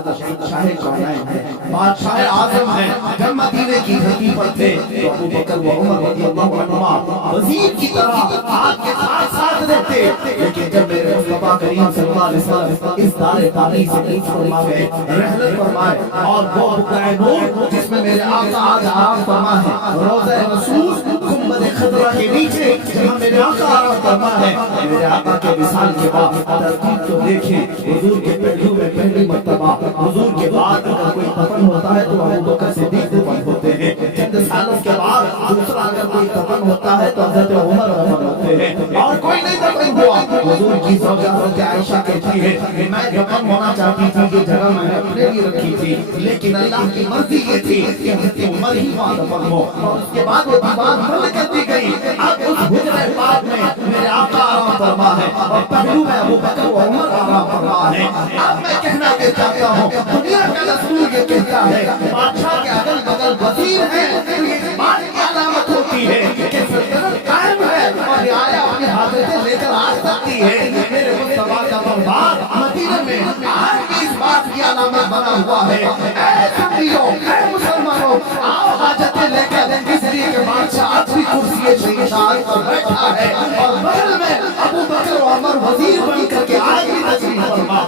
شاہ کونین ہے، بادشاہ اعظم ہے۔ جب مدینے کی دھرتی پر تھے تو ابو بکر و عمر رضی اللہ عنہما وزیر کی طرح آپ کے ساتھ رہتے، لیکن جب میرے مصطفیٰ کریم صلی اللہ علیہ وسلم اس دار پانی سے نیچ فرما گئے، رحلت فرمائے، اور وہ بقعہ نور جس میں میرے آقا آج آرام فرما ہے، روضہ رسول گنبد خضرا کے نیچے جہاں میرے آقا آرام فرما ہے، میرے آقا کے وصال کے بعد ترتیب تو دیکھیں، حضور کے پہلو میں پہلی مرتبہ حضور کے بعد اگر کوئی دفن ہوتا ہے تو ابو بکر صدیق دفن ہوتے ہیں، چند سالوں کے بعد دوسرا اگر کوئی دفن ہوتا ہے تو حضرت عمر دفن ہوتے ہیں، اور کوئی نہیں دفن ہوا۔ حضور کی زوجہ حضرت عائشہ کہتی ہے میں دفن ہونا چاہتی تھی، یہ جگہ میں نے اپنے لیے رکھی تھی، لیکن اللہ کی مرضی یہ تھی کہ حضرت عمر ہی وہاں دفن ہو، اور اس کے بعد وہ دیوار بند کر دی گئی۔ اب اس حجرہ پاک میں میرے آقا آرام فرما ہے، اور پہلو میں ابو بکر و عمر آرام فرما ہے۔ اب میں کہنا یہ چاہتا ہوں، دنیا کا دستور یہ کہتا ہے بادشاہ کے اگل بگل وزیر ہیں، تو یہ اس بات کی علامت ہوتی ہے کہ سلطنت قائم ہے اور رعایا اپنی حاجتیں لے کر آ سکتی ہے۔ میرے مصطفیٰ کا دربار مدینہ میں آج بھی اس بات کی علامت بنا ہوا ہے۔ اے سنگیوں، اے مسلمانوں، آؤ حاجتیں لے کر، اس لیے کہ بادشاہ آج بھی کرسی شہنشاہی پر بیٹھا ہے، اور بغل میں ابو بکر و عمر وزیر بن کر کے آج بھی تشریف فرما۔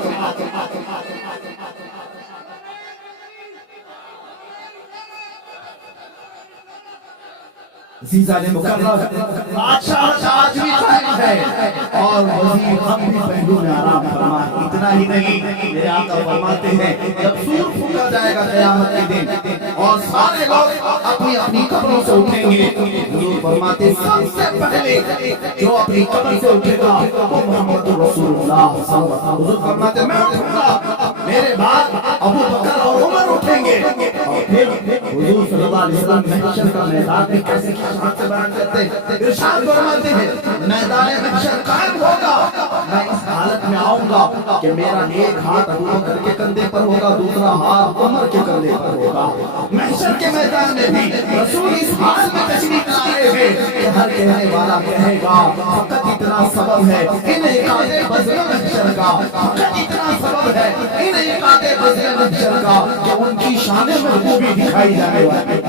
عزیزان مکرم، بادشاہ آج بھی قائم ہے اور وزیر ہم بھی پہلو میں آرام فرمائے۔ اتنا ہی نہیں، میرے آقا فرماتے ہیں جب سور پھونکا جائے گا قیامت کے دن اور سارے لوگ اپنی اپنی قبروں سے اٹھیں گے، حضور فرماتے ہیں سب سے پہلے جو اپنی قبر سے اٹھے گا وہ محمد رسول اللہ صلی اللہ علیہ وسلم۔ حضور فرماتے ہیں میں اٹھوں گا، میرے بعد ابو بکر اور عمر اٹھیں گے، اور پھر حضور صلی اللہ علیہ وسلم محشر کا میدان بھی کیسے شان سے بیان کرتے ہیں، ارشاد فرماتے ہیں میدان محشر قائم ہوگا، میں اس حالت میں آؤں گا کہ میرا ایک ہاتھ ابو بکر کے کندھے پر ہوگا، دوسرا ہاتھ عمر کے کندھے پر ہوگا۔ محشر کے میدان میں بھی رسول اس حال میں تشریف لائے ہیں کہ ہر کہنے والا کہے گا فقط اتنا سبب ہے انہیں قاضے بزم محشر کا، فقط اتنا سبب ہے انہیں قاضے بزم محشر کا کہ ان کی شان محبوبی دکھائی جانے والی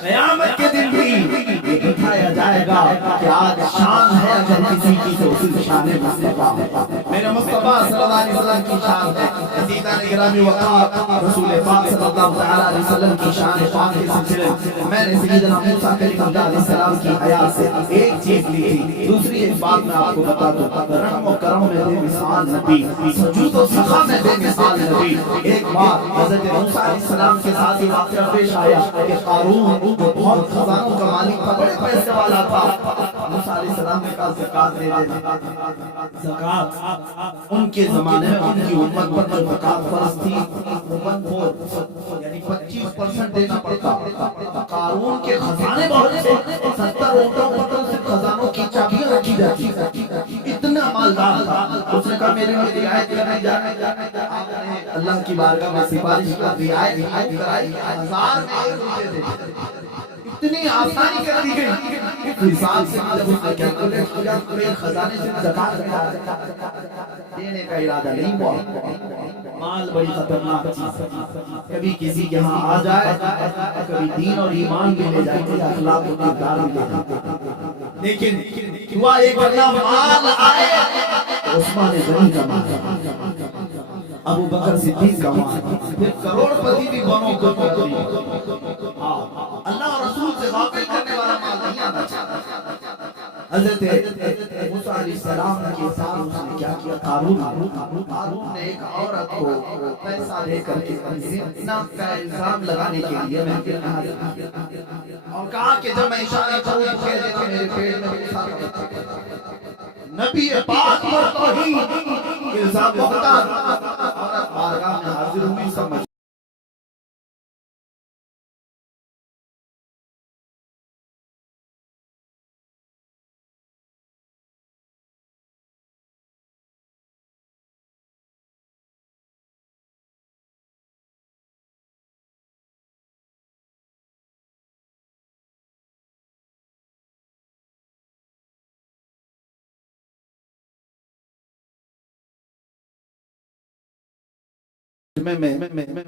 قیامت کے دن بھی یہ دکھایا جائے گا کہ آج شان ہے اگر کسی کی تو اسی شان مصطفیٰ ہے۔ میرے مصطفیٰ صلی اللہ علیہ وسلم کی شان ہے، عزیزان گرامی وقار، رسول پاک صلی اللہ علیہ وسلم کی شان پاک کے سلسلے میں نے سیدنا موسیٰ کلیم اللہ علیہ السلام کی حیات سے ایک چیز لی تھی۔ دوسری ایک بات میں آپ کو بتا دوں، رحم و کرم کرم میں بے مثال نبی، سجود و سخا میں بے مثال نبی۔ ایک بار حضرت موسیٰ علیہ السلام کے ساتھ یہ واقعہ پیش آیا کہ قارون جو بہت خزانوں کا مالک تھا، بڑے پیسے والا تھا، موسیٰ علیہ السلام نے کہا زکات دے دے۔ زکات ان کے زمانے میں ان کی امت پر جو زکات فرض تھی یعنی 25% دینا پڑتا۔ قارون کے خزانے بہت سے، 70 اونٹوں پر صرف خزانوں کی چابیاں رکھی جاتی، اتنا مالدار تھا۔ اس نے کہا میرے لیے رعایت کرنے جانا، اللہ کی بارگاہ میں سفارش کا رعایت کرائی، 1000 روپے دے، اتنی آسانی کر دی گئی۔ حساب سے جب اس نے کیلکولیٹ کیا تو میرے خزانے سے زکات دینے کا ارادہ نہیں ہوا۔ مال بڑی خطرناک چیز ہے، کبھی کسی کے ہاں آ جائے، کبھی دین اور ایمان بھی لے جائے، اخلاق و کردار بھی لے جائے۔ لیکن ہوا ایک بڑا مال آئے، عثمان غنی کا مال، ابو بکر صدیق کا مال، پھر کروڑ پتی بھی بنو کو اللہ اور رسول سے غافل کرنے والا مال نہیں آنا چاہتا۔ حضرت موسیٰ علیہ السلام کے ساتھ اس نے کیا کیا؟ قارون نے ایک عورت کو پیسہ دے کر کے زنا کا الزام لگانے کے لیے محفل میں حاضر کیا اور کہا کہ جب میں اشارہ کروں تو کہہ دیتا میرے پیٹ میں بچہ۔ نبی پاک پر توہین الزام بہتان، عورت بارگاہ میں حاضر ہوئی، سمجھ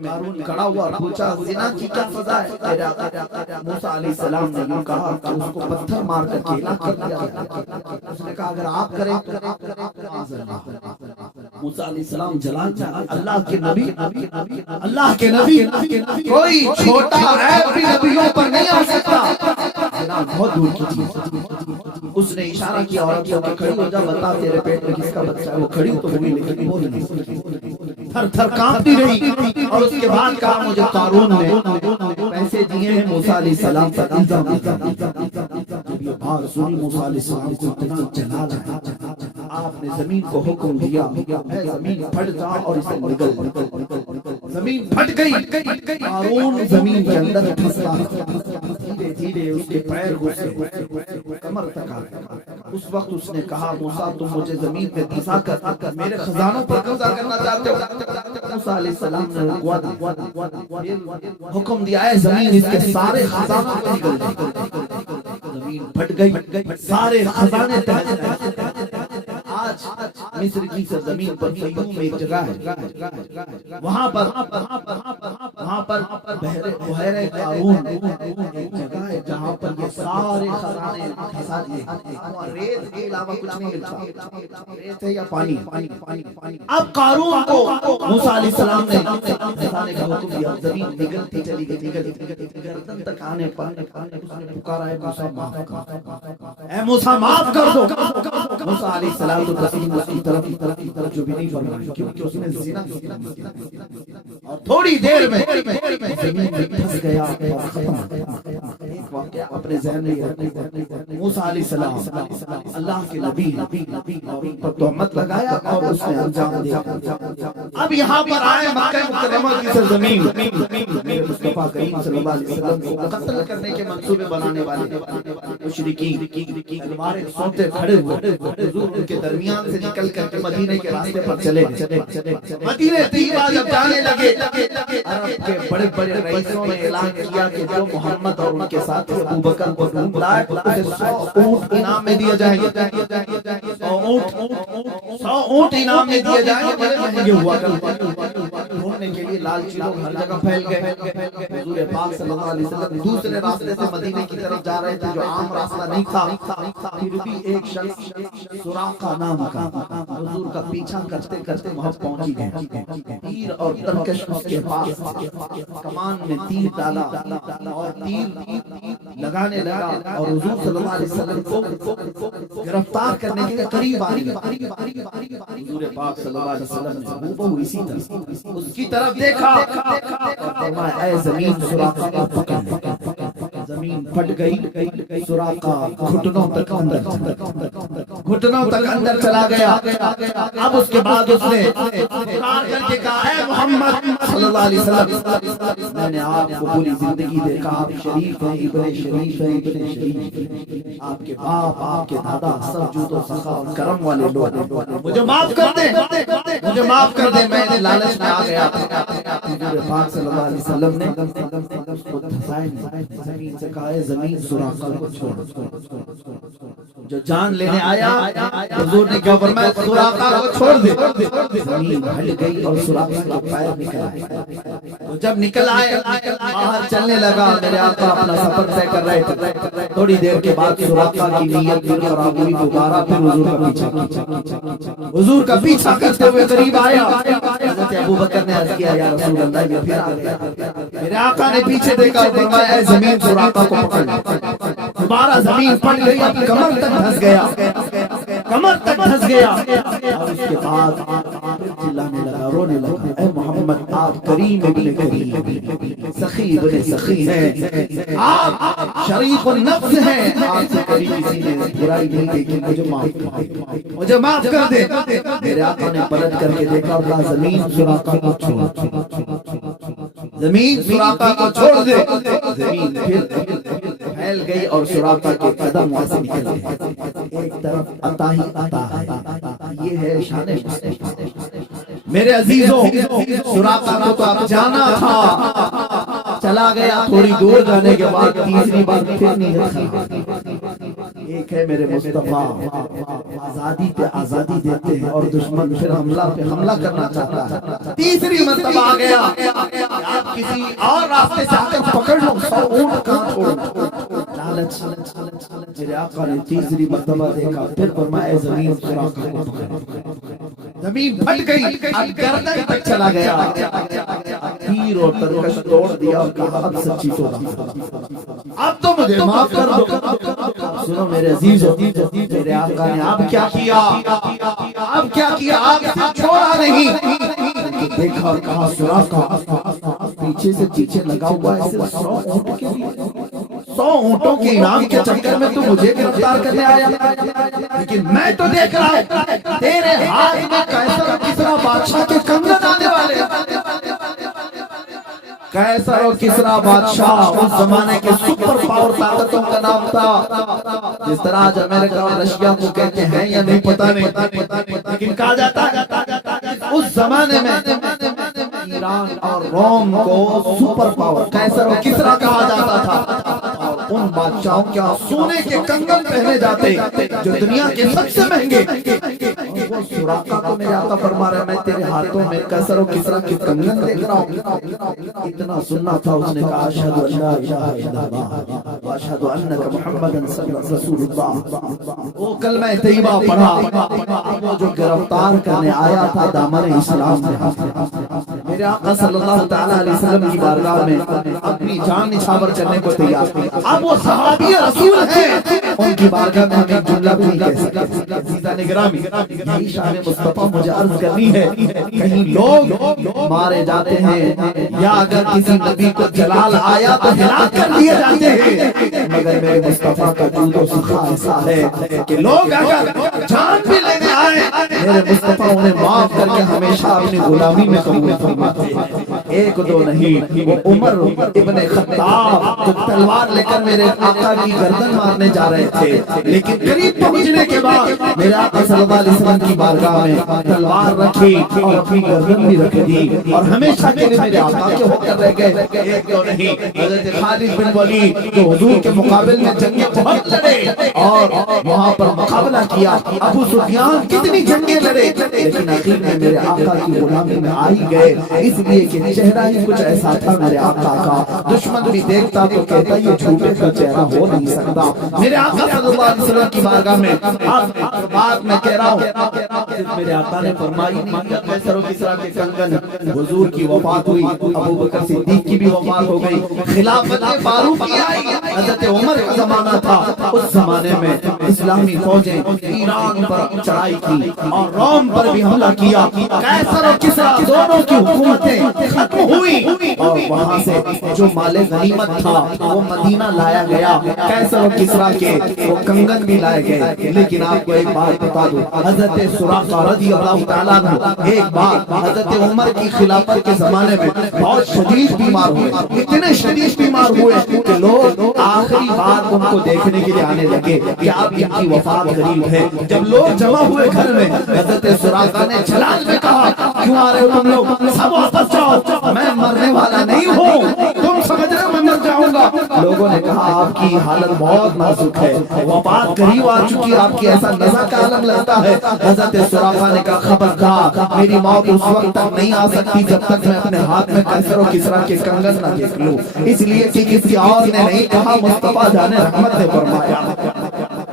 قارون کھڑا ہوا، پوچھا زنا کی کیا سزا ہے؟ موسیٰ علیہ السلام نے یوں کہا کہ اس کو پتھر مار کر کیلا کر دیا۔ اس نے کہا اگر آپ کریں موسیٰ علیہ السلام جلال چاہا، اللہ کے نبی، اللہ کے نبی، کوئی چھوٹا عیب بھی نبیوں پر نہیں آ سکتا، زنا بہت دور کی چیز۔ اس نے اشارہ کیا عورت کو کھڑی ہو جا، بتا تیرے پیٹ میں کس کا بچہ ہے۔ وہ کھڑی تو ہوئی لیکن بول نہیں سکی، تھر تھر کانپتی رہی، اور اس کے بعد کہا مجھے قارون نے پیسے دیے ہیں موسیٰ علیہ السلام پر الزام لگانے کے لیے۔ جب یہ بات سنی موسیٰ علیہ السلام کو اتنا جلال آیا، آپ نے زمین کو حکم دیا اے زمین پھٹ جا اور اسے نگل۔ زمین پھٹ گئی، قارون زمین کے اندر پھنسا، دھیرے دھیرے اس کے پیر گھسے، کمر تک آ گئے۔ اس وقت اس نے کہا موسیٰ تم مجھے زمین پہ دھسا کر میرے خزانوں پر قبضہ کرنا چاہتے ہو؟ موسیٰ علیہ السلام نے حکم دیا ہے زمین اس کے سارے خزانوں کو نگل دے۔ زمین پھٹ گئی، سارے خزانے تہہ گئے۔ آج مصر کی سرزمین پر فیوم ایک جگہ ہے، وہاں پر بحیرہ قارون ایک جگہ ہے جہاں پر یہ سارے خزانے پھنسا دیے، ریت کے علاوہ کچھ نہیں ملتا، ریت ہے یا پانی۔ اب قارون کو موسیٰ علیہ السلام نے پھنسانے کا حکم دیا، زمین نگلتی چلی گئی، گردن تک آنے پر اس نے پکارا اے موسیٰ معاف کر، اے موسیٰ معاف کر دو۔ موسیٰ علیہ السلام تو اسی طرف جو بھی نہیں فرمایا کیونکہ اس نے زنا کیا، اور تھوڑی دیر میں زمین میں پھنس گیا اور ختم ہو گیا۔ ایک واقعہ اپنے ذہن میں رکھیں، موسیٰ علیہ السلام اللہ کے نبی اور ان پر تہمت لگایا اور اس نے انجام دیا۔ اب یہاں پر آئے مکہ مکرمہ کی سرزمین، میرے مصطفیٰ کریم صلی اللہ علیہ وسلم کو قتل کرنے کے منصوبے بنانے والے مشرکین تلواریں سونتے کھڑے ہوئے، حضور کے درمیان سے نکل کر کے مدینے کے راستے پر چلے۔ مدینے طیبہ جب جانے لگے، عرب کے بڑے بڑے رئیسوں نے اعلان کیا کہ جو محمد اور ان کے ساتھ ابو بکر کو ڈھونڈ لائے اسے 100 اونٹ انعام میں دیے جائیں گے، 100 اونٹ انعام میں دیے جائیں گے، بڑے مہنگے ہوا کرتے۔ ڈھونڈنے کے لیے لالچی لوگ ہر جگہ پھیل گئے. حضور پاک صلی اللہ علیہ وسلم دوسرے راستے سے مدینے کی طرف جا رہے تھے جو عام راستہ نہیں تھا. پھر بھی ایک شخص سراقہ نام کا حضور کا پیچھا کرتے کرتے وہاں پہنچ گئے. تیر اور ترکش اس کے پاس کمان میں تیر ڈالا اور تیر لگانے لگا اور حضور صلی اللہ علیہ وسلم کو گرفتار کرنے کے قریب آ گیا. حضور پاک صلی اللہ علیہ وسلم نے وہ اسی طرح اس کی طرف دیکھا اور فرمایا اے زمین سراقہ کو پکڑ. زمین پھٹ گئی. سراقہ گھٹنوں تک اندر چلا گیا. اب اس کے بعد اس نے پکار کر کے کہا اے محمد صلی اللہ علیہ وسلم میں نے آپ کو پوری زندگی دیکھا. آپ شریف ہیں, ابن شریف ہیں, ابن شریف. آپ کے باپ, آپ کے دادا سب جود و سخا اور کرم والے لوگ. مجھے معاف کر دیں, مجھے معاف کر دیں, میں لالچ میں آ گیا. حضور پاک صلی اللہ علیہ وسلم نے اس کو زمین سے کہا اے زمین سراقہ کو چھوڑ. جو جان لینے آیا حضور نے کیا فرمایا سراقہ کو چھوڑ دے. زمین ہٹ گئی اور سراقہ کے پیر نکل آئے. جب نکل آئے باہر چلنے لگا. میرے آقا اپنا سفر طے کر رہے تھے. تھوڑی دیر کے بعد سراقہ کی نیت پھر خراب ہوئی. دوبارہ پھر حضور کا پیچھا کرتے ہوئے قریب آیا. حضرت ابوبکر نے عرض کیا یا رسول اللہ یہ پھر آ گیا. میرے آقا نے پیچھے دیکھا اور فرمایا اے زمین سراقہ کو پکڑ. دوبارہ زمین پھٹ گئی. اب کمر تک دھس گیا, کمر تک دھس گیا. اور اس کے بعد چلانے لگا, رونے لگا اے محمد آپ کریم ابن کریم, سخی ابن سخی ہیں, آپ شریف النفس ہیں. آپ سے کبھی کسی نے برائی نہیں دیکھی. مجھے معاف کر, مجھے معاف کر دے. میرے آقا نے پلٹ کر کے دیکھا اور کہا زمین سراقہ کو چھوڑ, زمین سراقہ کو چھوڑ دے. زمین پھر پھیل گئی اور سراقہ کے قدم وہاں سے نکل گئے. ایک طرف عطا ہی عطا ہے. یہ ہے شان مصطفیٰ. میرے عزیزوں سراقہ کو تو آپ جانا تھا, چلا گیا. تھوڑی دور جانے کے بعد تیسری بار پھر نیت خراب. ایک ہے میرے مصطفیٰ آزادی پہ آزادی دیتے ہیں اور دشمن پھر حملہ پہ حملہ کرنا چاہتا ہے. تیسری مرتبہ آ گیا آپ کسی اور راستے سے آ کر پکڑ لو. 100 اونٹ کہاں چھوڑو. لالچ. میرے آقا نے تیسری مرتبہ دیکھا پھر فرمایا زمین سراقہ کو پکڑ. زمین پھٹ گئی. اب گردن تک چلا گیا. تیر اور ترکش توڑ دیا اور کہا اب سچی توبہ, اب تو مجھے معاف کر دو. سنو میرے عزیزو, میرے آقا نے اب کیا کیا, اب کیا کیا, آپ سے چھوڑا نہیں. دیکھا اور کہا سراقہ پیچھے سے پیچھے لگا ہوا ہے. 100 اونٹ کے لیے, 100 اونٹوں کے انعام کے چکر میں تو مجھے گرفتار کرنے آیا. لیکن میں تو دیکھ رہا ہوں تیرے ہاتھ میں قیصر کسرا بادشاہ کے کنگن آنے والے. قیصر و کسرا بادشاہ اس زمانے کے سپر پاور طاقتوں کا نام تھا. جس طرح آج امریکہ اور رشیا کو کہتے ہیں یا نہیں پتہ نہیں, لیکن کہا جاتا ہے اس زمانے میں ایران اور روم کو سپر پاور قیصر و کسرا کہا جاتا تھا. ان بادشاہوں کیا سونے کے کنگن پہنے جاتے جو دنیا کے سب سے مہنگے. وہ سراقہ کو میرے آقا فرما رہے میں تیرے ہاتھوں میں قیصر و کسرا کے کنگن دیکھ رہا ہوں. اتنا سننا تھا. اس نے کہا اشہد ان لا الہ الا اللہ واشہد انک محمد رسول اللہ. وہ کلمہ طیبہ پڑھا. وہ جو گرفتار کرنے آیا تھا دامن اسلام میں میرے آقا صلی اللہ تعالی علیہ وسلم کی بارگاہ میں اپنی جان نچھاور کرنے کو تیار تھے. اب وہ صحابی رسول ہیں, ان کی بارگاہ میں ہم ایک جملہ بھی کہہ سکتے. عزیزان گرامی, یہی شان مصطفیٰ مجھے عرض کرنی ہے. کہیں لوگ مارے جاتے ہیں یا اگر کسی نبی کو جلال آیا تو ہلاک کر دیے جاتے ہیں, مگر میرے مصطفیٰ کا جود و سخا ایسا ہے کہ لوگ اگر جان بھی لینے آئے میرے مصطفیٰ انہیں معاف کر کے ہمیشہ اپنی غلامی میں قبول فرماتے ہیں. ایک دو نہیں، وہ عمر ابن خطاب جو تلوار لے کر میرے آقا کی گردن مارنے جا رہے تھے، لیکن قریب پہنچنے کے بعد میرے آقا صلی اللہ علیہ وسلم کی بارگاہ میں تلوار رکھی اور اپنی گردن بھی رکھ دی، اور ہمیشہ کے لیے میرے آقا کے ہو کر رہ گئے۔ ایک دو نہیں، حضرت خالد بن ولید جو حضور کے مقابل میں جنگیں بہت لڑے اور وہاں پر مقابلہ کیا، ابو سفیان کتنی جنگیں لڑے، لیکن آخر میں میرے آقا کی غلامی میں آ ہی گئے، اس لیے کہ چہرہ ہی کچھ ایسا تھا میرے آقا کا، دشمن بھی دیکھتا تو کہتا یہ جھوٹے کا چہرہ ہو نہیں سکتا۔ میرے آقا صلی اللہ علیہ وسلم کی بارگاہ میں بات میں کہہ رہا ہوں، میرے آقا نے فرمائی نہیں، قیصر و کسریٰ کے کنگن، حضور کی وفات ہوئی، ابو بکر صدیق کی بھی وفات ہو گئی، خلافت فاروق کی آئی، حضرت عمر کا زمانہ تھا، اس زمانے میں اسلامی فوجیں ایران پر چڑھائی کی اور روم پر بھی حملہ کیا، قیصر و کسریٰ دونوں کی حکومتیں ختم ہوئی، اور وہاں سے جو مال غنیمت تھا وہ مدینہ لایا گیا، قیصر و کسریٰ کے وہ کنگن بھی لائے گئے۔ لیکن آپ کو ایک بات بتا دوں، حضرت سراقہ رضی اللہ تعالیٰ عنہ ایک بات، حضرت عمر کی خلافت کے زمانے میں بہت شدید بیمار ہوئے، اتنے شدید بیمار ہوئے کہ لوگ آخری بار ان کو دیکھنے کے لیے آنے لگے کہ اب ان کی وفات قریب ہے۔ جب لوگ جمع ہوئے گھر میں، حضرت سراقہ نے جلال میں کہا کیوں آ رہے ہو تم لوگ، سب واپس جاؤ، میں مرنے والا نہیں ہوں، تم سمجھ رہے ہو میں مر جاؤں گا۔ لوگوں نے کہا آپ کی حالت بہت نازک ہے، وفات قریب آ چکی، آپ کی ایسا نزع کا عالم لگتا ہے۔ حضرت سراقہ نے کہا خبردار، میری موت اس وقت تک نہیں آ سکتی جب تک میں اپنے ہاتھ میں قیصر و کسریٰ کے کنگن نہ دیکھ لوں، اس لیے کہ کسی اور نے نہیں کہا، مصطفیٰ جان رحمت نے فرمایا۔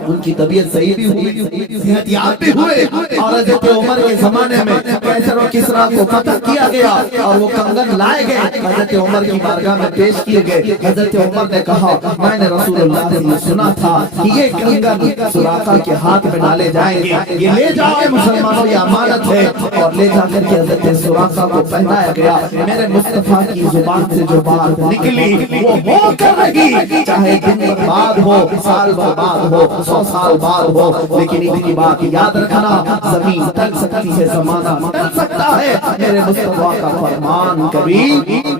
ان کی طبیعت صحیح بھی ہوئی، صحت یاب بھی ہوئے، اور حضرت عمر کے زمانے میں قیصر و کسریٰ کو فتح کیا گیا اور وہ کنگن لائے گئے، حضرت عمر کی بارگاہ میں پیش کیے گئے۔ حضرت عمر نے کہا میں نے رسول اللہ سے سنا تھا کہ یہ کنگن سراقہ کے ہاتھ میں ڈالے جائیں گے، یہ لے جاؤ مسلمانوں، یہ امانت ہے، اور لے جا کر کے حضرت سراقہ کو پہنایا گیا۔ میرے مصطفیٰ کی زبان سے جو بات نکلی وہ ہو کر رہی، چاہے دن بعد ہو، سال بعد ہو، 100 سال بعد ہو، لیکن ان کی بات یاد رکھنا، زمین ٹل سکتی ہے، زمانہ ٹل سکتا ہے، میرے مصطفیٰ کا فرمان کبھی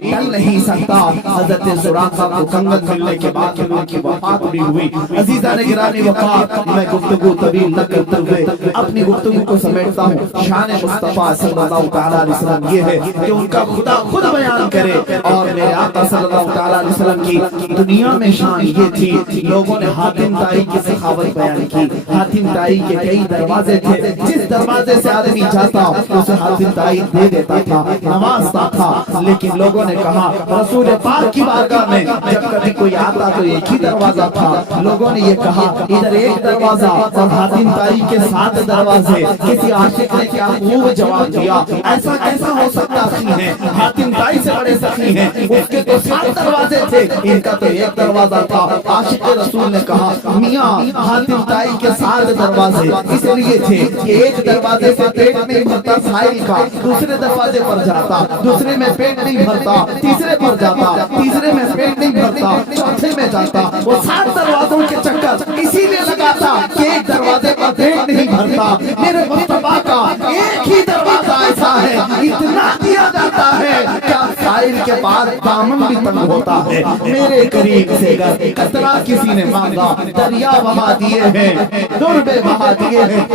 ٹل نہیں سکتا۔ حضرت سراقہ کو کنگن ملنے کے بعد ان کی وفات بھی ہوئی۔ عزیزان گرامی وقار، میں گفتگو طویل نہ کرتے ہوئے اپنی گفتگو کو سمیٹتا ہوں۔ شان مصطفیٰ صلی اللہ تعالیٰ علیہ وسلم یہ ہے کہ ان کا خدا خود بیان کرے، اور میرے آقا صلی اللہ تعالیٰ علیہ وسلم کی دنیا میں شان یہ تھی، لوگوں نے حاتم طائی کی سخاوت بیان کی۔ حاتم طائی کے کئی دروازے تھے، جس دروازے سے آدمی جاتا اسے حاتم طائی دے دیتا تھا، نوازتا تھا، لیکن لوگوں نے کہا رسول پاک کی بارگاہ میں جب کبھی کوئی آتا تو ایک ہی دروازہ تھا۔ لوگوں نے یہ کہا ادھر ایک دروازہ اور حاتم طائی کے 7 دروازے۔ کسی عاشق نے کیا خوب جواب دیا، ایسا کیسا ہو سکتا ہے، حاتم طائی سے بڑے سخی ہیں، اس کے تو 7 دروازے تھے، ان کا تو ایک دروازہ تھا۔ عاشق رسول نے کہا میاں حاتم طائی کے 7 دروازے اس لیے تھے کہ ایک دروازے سے پیٹ نہیں بھرتا سائل کا، دوسرے دروازے پر جاتا، دوسرے میں پیٹ نہیں بھرتا، تیسرے پر جاتا، تیسرے میں پیٹ نہیں بھرتا، چوتھے میں جاتا۔ وہ 7 دروازوں کے چکر اسی لیے لگاتا کہ ایک دروازے پر پیٹ نہیں بھرتا۔ میرے مصطفیٰ کا ایک ہی دروازہ ایسا ہے، اتنا دیا جاتا ہے کیا سائل کے بعد دامن بھی تنگ ہوتا ہے۔ میرے قریب سے اگر قطرہ کسی نے مانگا، دریا بہا دیے ہیں، دربے بہا دیے ہیں۔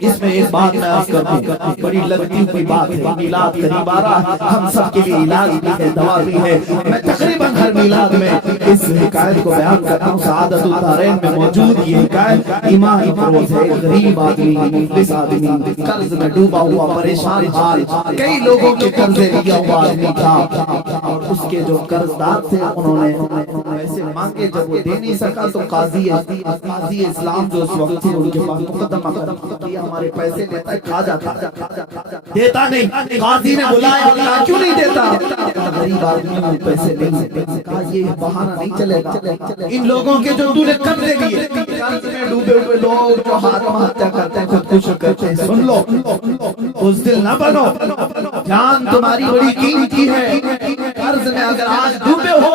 اس میں ایک بات میں عرض کروں، بڑی لگتی ہوئی بات ہے، میلاد قریب آ رہا ہے، ہم سب کے لیے علاج بھی ہے، دوا بھی ہے۔ میں تقریباً ہر میلاد میں اس حکایت کو بیان کرتا ہوں، سعادت الدارین میں موجود یہ حکایت ایمان فروز ہے۔ ایک غریب آدمی، مفلس آدمی، قرض میں ڈوبا ہوا پریشان حال، کئی لوگوں کے قرضے لیا ہوا آدمی تھا، اور اس کے جو قرض دار تھے انہوں نے پیسے مانگے، جب وہ دے نہیں سکا تو قاضی اسلام جو اس وقت تھے ان کے پاس مقدمہ کیا، ہمارے پیسے لیتا ہے، کھا جاتا، دیتا نہیں۔ قاضی نے بلایا، کہا کیوں نہیں دیتا؟ غریب آدمی میں پیسے نہیں دیتا، کہا یہ بہانہ نہیں چلے گا، ان لوگوں کے جو تو نے قرضے لیے، قرض میں ڈوبے ہوئے لوگ جو آتم ہتیا کرتے ہیں، خودکشی کرتے ہیں، سن لو، اس دل نہ بنو، جان تمہاری بڑی قیمتی ہے، قرض میں اگر آج ڈوبے ہو،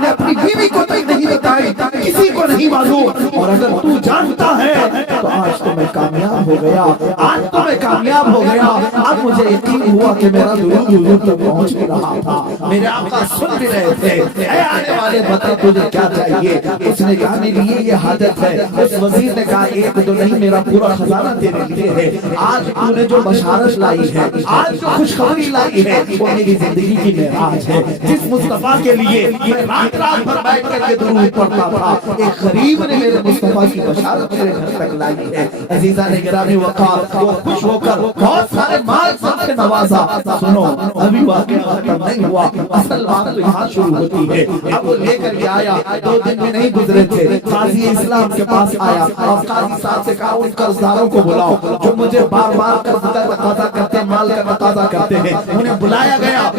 نے اپنی بیوی کو تک نہیں بتائی، کسی کو نہیں معلوم، اور اگر تو جانتا ہے تو آج تو میں کامیاب ہو گیا، آج تو میں کامیاب ہو گیا۔ اب مجھے یقین ہوا کہ میرا درود حضور تک پہنچ بھی رہا تھا، میرے آقا سن بھی رہے تھے۔ اے آنے والے بتا تجھے کیا چاہیے؟ اس نے کہا میرے لیے یہ حاجت ہے۔ اس وزیر نے کہا ایک تو نہیں، میرا پورا خزانہ تیرے لیے ہے۔ آج تو نے جو بشارت لائی ہے، آج جو خوشخبری لائی ہے، وہ میری زندگی کی معراج ہے۔ جس مصطفیٰ کے لیے میں رات رات بھر بیٹھ کر کے درود پڑھتا تھا، ایک غریب نے میرے مصطفیٰ کی بشارت میرے گھر تک لائی ہے۔ عزیزان گرامی وقار، وہ خوش ہو کر بہت سارے مال سے نوازا۔ سنو، ابھی واقعہ ختم نہیں ہوا، اصل بات تو یہاں شروع ہوتی ہے۔ اب وہ لے کر کے آیا، 2 دن بھی نہیں گزرے تھے، قاضی اسلام کے پاس آیا اور قاضی صاحب سے کہا ان قرضداروں کو بلاؤ جو مجھے بار بار قرض کا تقاضا کرتے ہیں، مال کا تقاضا کرتے ہیں۔ انہیں بلایا گیا،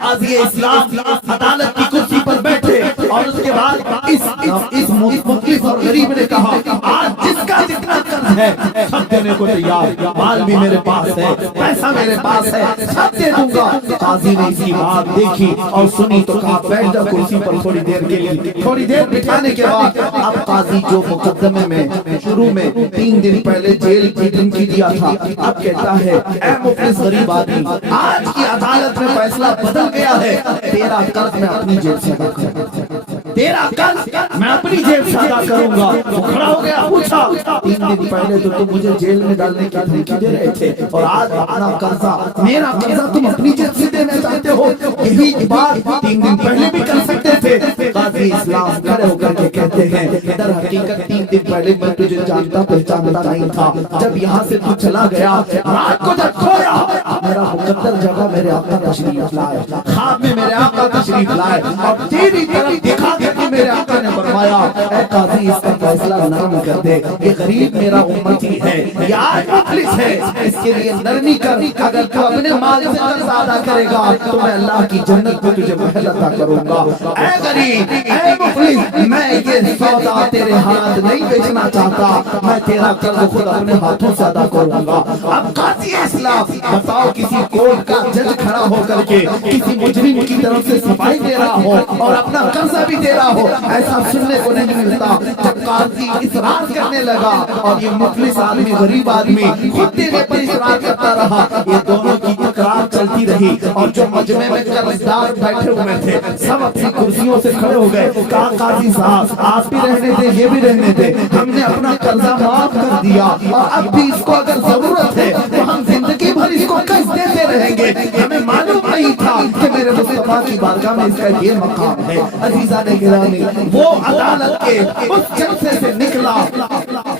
قاضی اسلام عدالت کی کرسی پر بیٹھے اور اس کے بعد اس مفلس اور غریب نے کہا آج جس کا جتنا قرض ہے سب دینے کو تیار، مال بھی میرے پاس ہے، پیسہ میرے پاس ہے، سب دے دوں گا۔ قاضی نے اس کی بات دیکھی اور سنی تو کہا بیٹھ جا کرسی پر تھوڑی دیر کے لیے۔ تھوڑی دیر بٹھانے کے بعد اب قاضی جو مقدمے میں شروع میں 3 دن پہلے جیل کی دھمکی دیا تھا، اب کہتا ہے اے مفلس غریب آدمی، آج کی عدالت میں فیصلہ بدل گیا ہے، تیرا قرض میں اپنی جیب سے ادا کروں گا، تیرا قرض میں اپنی جیب سے ادا کروں گا۔ وہ کھڑا ہو گیا، پوچھا 3 دن پہلے تو تم مجھے جیل میں ڈالنے کی دھمکی دے رہے تھے اور آج اپنا قرضہ، میرا قرضہ تم اپنی جیب سے دینا چاہتے ہو؟ یہی بات 3 دن پہلے بھی کر سکتے تھے۔ قاضی اسلام کھڑے ہو کر کے کہتے ہیں در حقیقت 3 دن پہلے میں تجھے جانتا پہچانتا نہیں تھا، جب یہاں سے تو چلا گیا، رات کو جب کھویا میرا مقدر جگہ میرے آقا تشریف لائے، خواب میں میرے آقا تشریف لائے اور تیری طرف دکھا کر کے میرے آقا نے فرمایا اے قاضی اس کا فیصلہ نرم کر دے، یہ غریب میرا امتی ہے، یہ آج مفلس ہے، اس کے لیے نرمی کر، اگر تو اپنے مال سے قرض ادا کرے گا تو میں اللہ کی جنت میں تجھے محل عطا کروں گا۔ اے غریب، اے مفلس، میں یہ سودا تیرے ہاتھ نہیں بیچنا چاہتا، میں تیرا قرض خود اپنے ہاتھوں سے ادا کروں گا۔ اب قاضی اسلام بتاؤ، کسی کورٹ کا جج کھڑا ہو کر کے کسی مجرم کی طرف سے صفائی دے رہا ہو اور اپنا قرضہ بھی دے رہا ہو، ایسا سننے کو نہیں ملتا۔ جب قاضی اصرار کرنے لگا اور یہ مفلس آدمی غریب آدمی خود دینے پر اصرار کرتا رہا، یہ دونوں کی تکرار چلتی رہی اور جو مجمع میں قرضدار بیٹھے ہوئے تھے سب اپنی کرسیوں سے کھڑے ہو گئے۔ کہا قاضی صاحب آپ بھی رہنے دیں، یہ بھی رہنے دیں، ہم نے اپنا قرضہ معاف کر دیا اور اب بھی اس کو اگر ضرورت ہے تو ہم زندگی بھر اس کو قرض دیتے رہیں گے، ہمیں معلوم نہیں تھا کہ میرے مصطفیٰ کی بارگاہ میں اس کا یہ مقام ہے۔ عزیزان گرامی، وہ عدالت کے اس جلسے سے نکلا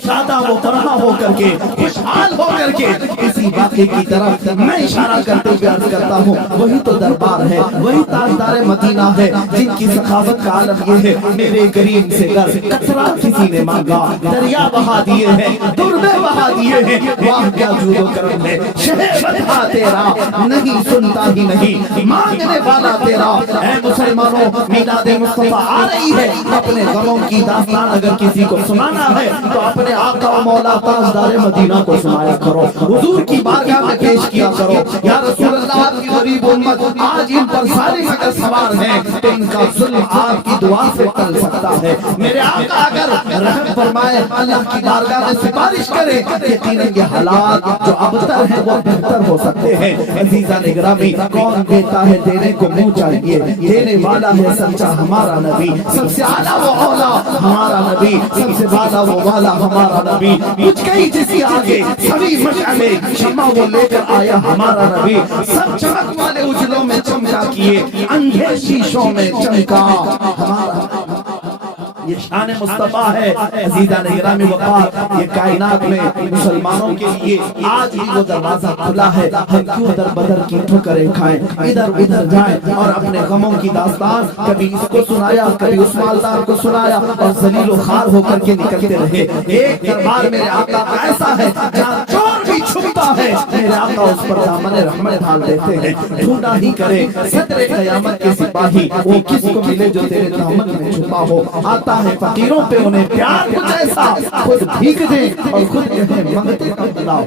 شادہ و فرحاں ہو کر کے، خوشحال ہو کر کے، اسی واقعے کی طرف میں اشارہ کرتے ہوئے عرض کرتا ہوں وہی تو دربار ہے، وہی تاجدار مدینہ ہے جن کی سخاوت کا عالم یہ ہے میرے کریم سے گر قطرہ کسی نے مانگا، دریا بہا دیے ہیں، دربے بہا دیے ہیں، واہ کیا جود و کرم ہے، شہ فتح تیرا نہیں سنتا ہی نہیں مانگنے والا تیرا۔ اے مسلمانوں، میلاد مصطفیٰ آ رہی ہے، اپنے غموں کی داستان اگر کسی کو سنانا ہے تو اپنے آقا و مولا تاجدار مدینہ کو سنایا کرو، حضور کی بارگاہ میں پیش کیا کرو، یا رسول اللہ کی غریب امت آج ان پر ظالم اگر سوار ہیں تو ان کا ظلم آپ کی دعا سے ٹل سکتا ہے۔ میرے آقا اگر رحم فرمائے، اللہ کی بارگاہ میں سفارش کرے، یقیناً یہ حالات جو ابتر ہیں وہ بہتر ہو سکتے ہیں۔ عزیزان گرامی، کون دیتا ہے دینے کو منہ چاہیے، دینے والا ہے سچا ہمارا نبی، سب سے اعلیٰ وہ اولا ہمارا نبی، سب سے بالا وہ والا ہمارا نبی، کچھ کئی جیسی آگے سبھی مشعلے شمع وہ لے کر آیا ہمارا نبی، سب چمک والے اجلوں میں چمکا کیے، اندھے شیشوں میں چمکا ہمارا نبی۔ یہ شان مصطفیٰ ہے۔ عزیزان گرامی وقار، یہ کائنات میں مسلمانوں کے لیے آج بھی وہ دروازہ کھلا ہے، ہم کیوں در بدر کی ٹھوکریں کھائیں، ادھر ادھر جائیں اور اپنے غموں کی داستان کبھی اس کو سنایا، کبھی اس مالدار کو سنایا اور ذلیل و خوار ہو کر کے نکلتے رہے۔ ایک دربار میرے آقا کا ایسا ہے جہاں چور بھی چھپتا ہے میرے آقا اس پر دامن رحمت ڈال دیتے ہیں. ڈھونڈا ہی کرے صدر قیامت کے سپاہی وہ کس کو ملے جو تیرے دامن میں چھپا ہو. آتا ہے فقیروں پہ انہیں پیار کچھ ایسا خود بھیگ دے اور خود کہے منگتے کا بلاؤ.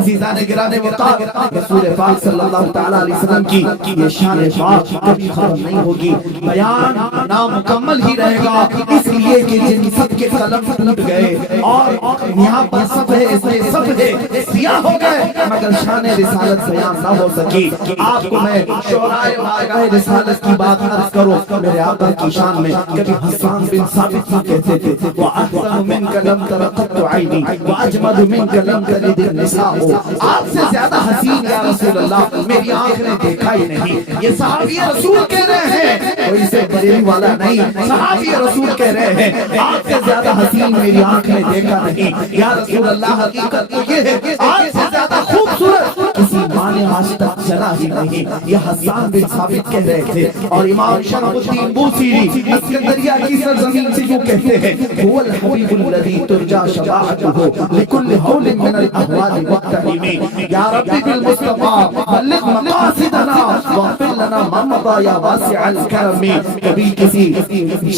عزیزان گرانے وقار رسول پاک صلی اللہ تعالیٰ علیہ وسلم کی یہ شان پاک کبھی ختم نہیں ہوگی. بیان نامکمل ہی رہے گا اس لیے کہ جن سب کے قلم ٹوٹ گئے اور یہاں پر صفحے اس میں صفحے سیاہ ہو گئے مگر شان رسالت بیان نہ ہو سکی. آپ کو میں شورائے بارگاہ رسالت کی بات عرض کرو. میرے آقا کی شان میں کبھی حسان بن ثابت سے کہتے تھے وَأَحْسَنُ مِنْكَ لَمْ تَرَ قَطُّ عَيْنِي وَأَجْمَلُ مِنْكَ لَمْ تَلِدِ النِّسَاءُ. آپ سے زیادہ حسین یا رسول اللہ میری آنکھ نے دیکھا ہی نہیں. یہ صحابی رسول کہہ رہے ہیں, کوئی سے بریلی والا نہیں. صحابی رسول کہہ رہے ہیں آپ سے زیادہ حسین میری آنکھ نے دیکھا نہیں. یا رسول اللہ حقیقت تو یہ ہے آپ سے زیادہ خوبصورت کسی ماں نے آج تک جنا ہی نہیں. یہ حسان بن ثابت کہہ رہے تھے. اور امام شرف الدین بوصیری اسکندریہ کی سرزمین سے یوں کہتے ہیں هو الحبیب الذی ترجى شفاعته لكل حول من الاهوال والتهیم. یا ربی بالمصطفى بلغ مقاصدنا واغفر لنا ما مضى یا واسع الکرم. کبھی کسی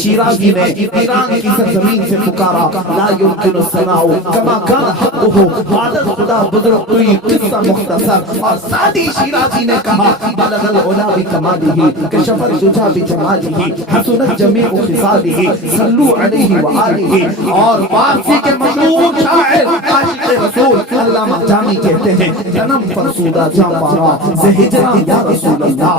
شیرازی نے ایران کی سرزمین سے پکارا لا يمكن الثناء كما كان حقه. عادت خدا بزرگ کوئی قصہ مختصر اور سادی شیرازی نے کہا بلغ العلا بکمالہ کشف الدجى بجمالہ حسنت جمیع خصالہ صلوا علیہ وآلہ. اور فارسی کے مشہور شاعر عاشق رسول علامہ جامی کہتے ہیں جنم فرسودہ جاں پارا ز ہجراں یا رسول اللہ.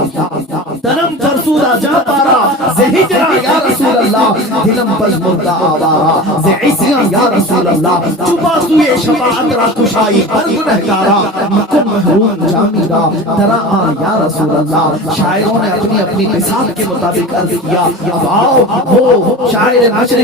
تنم فرسودہ جاں پارا ز ہجراں یا رسول اللہ. دلم پز مردہ آوارا ز عصیاں یا رسول اللہ. چپا سوئے شفاعت را کشائی بر گنہگارا مکن محروم جامی را درا آن یا رسول اللہ. شاعروں نے اپنی اپنی مثال کے مطابق عرض کیا. اب آؤ وہ شاعر مشرق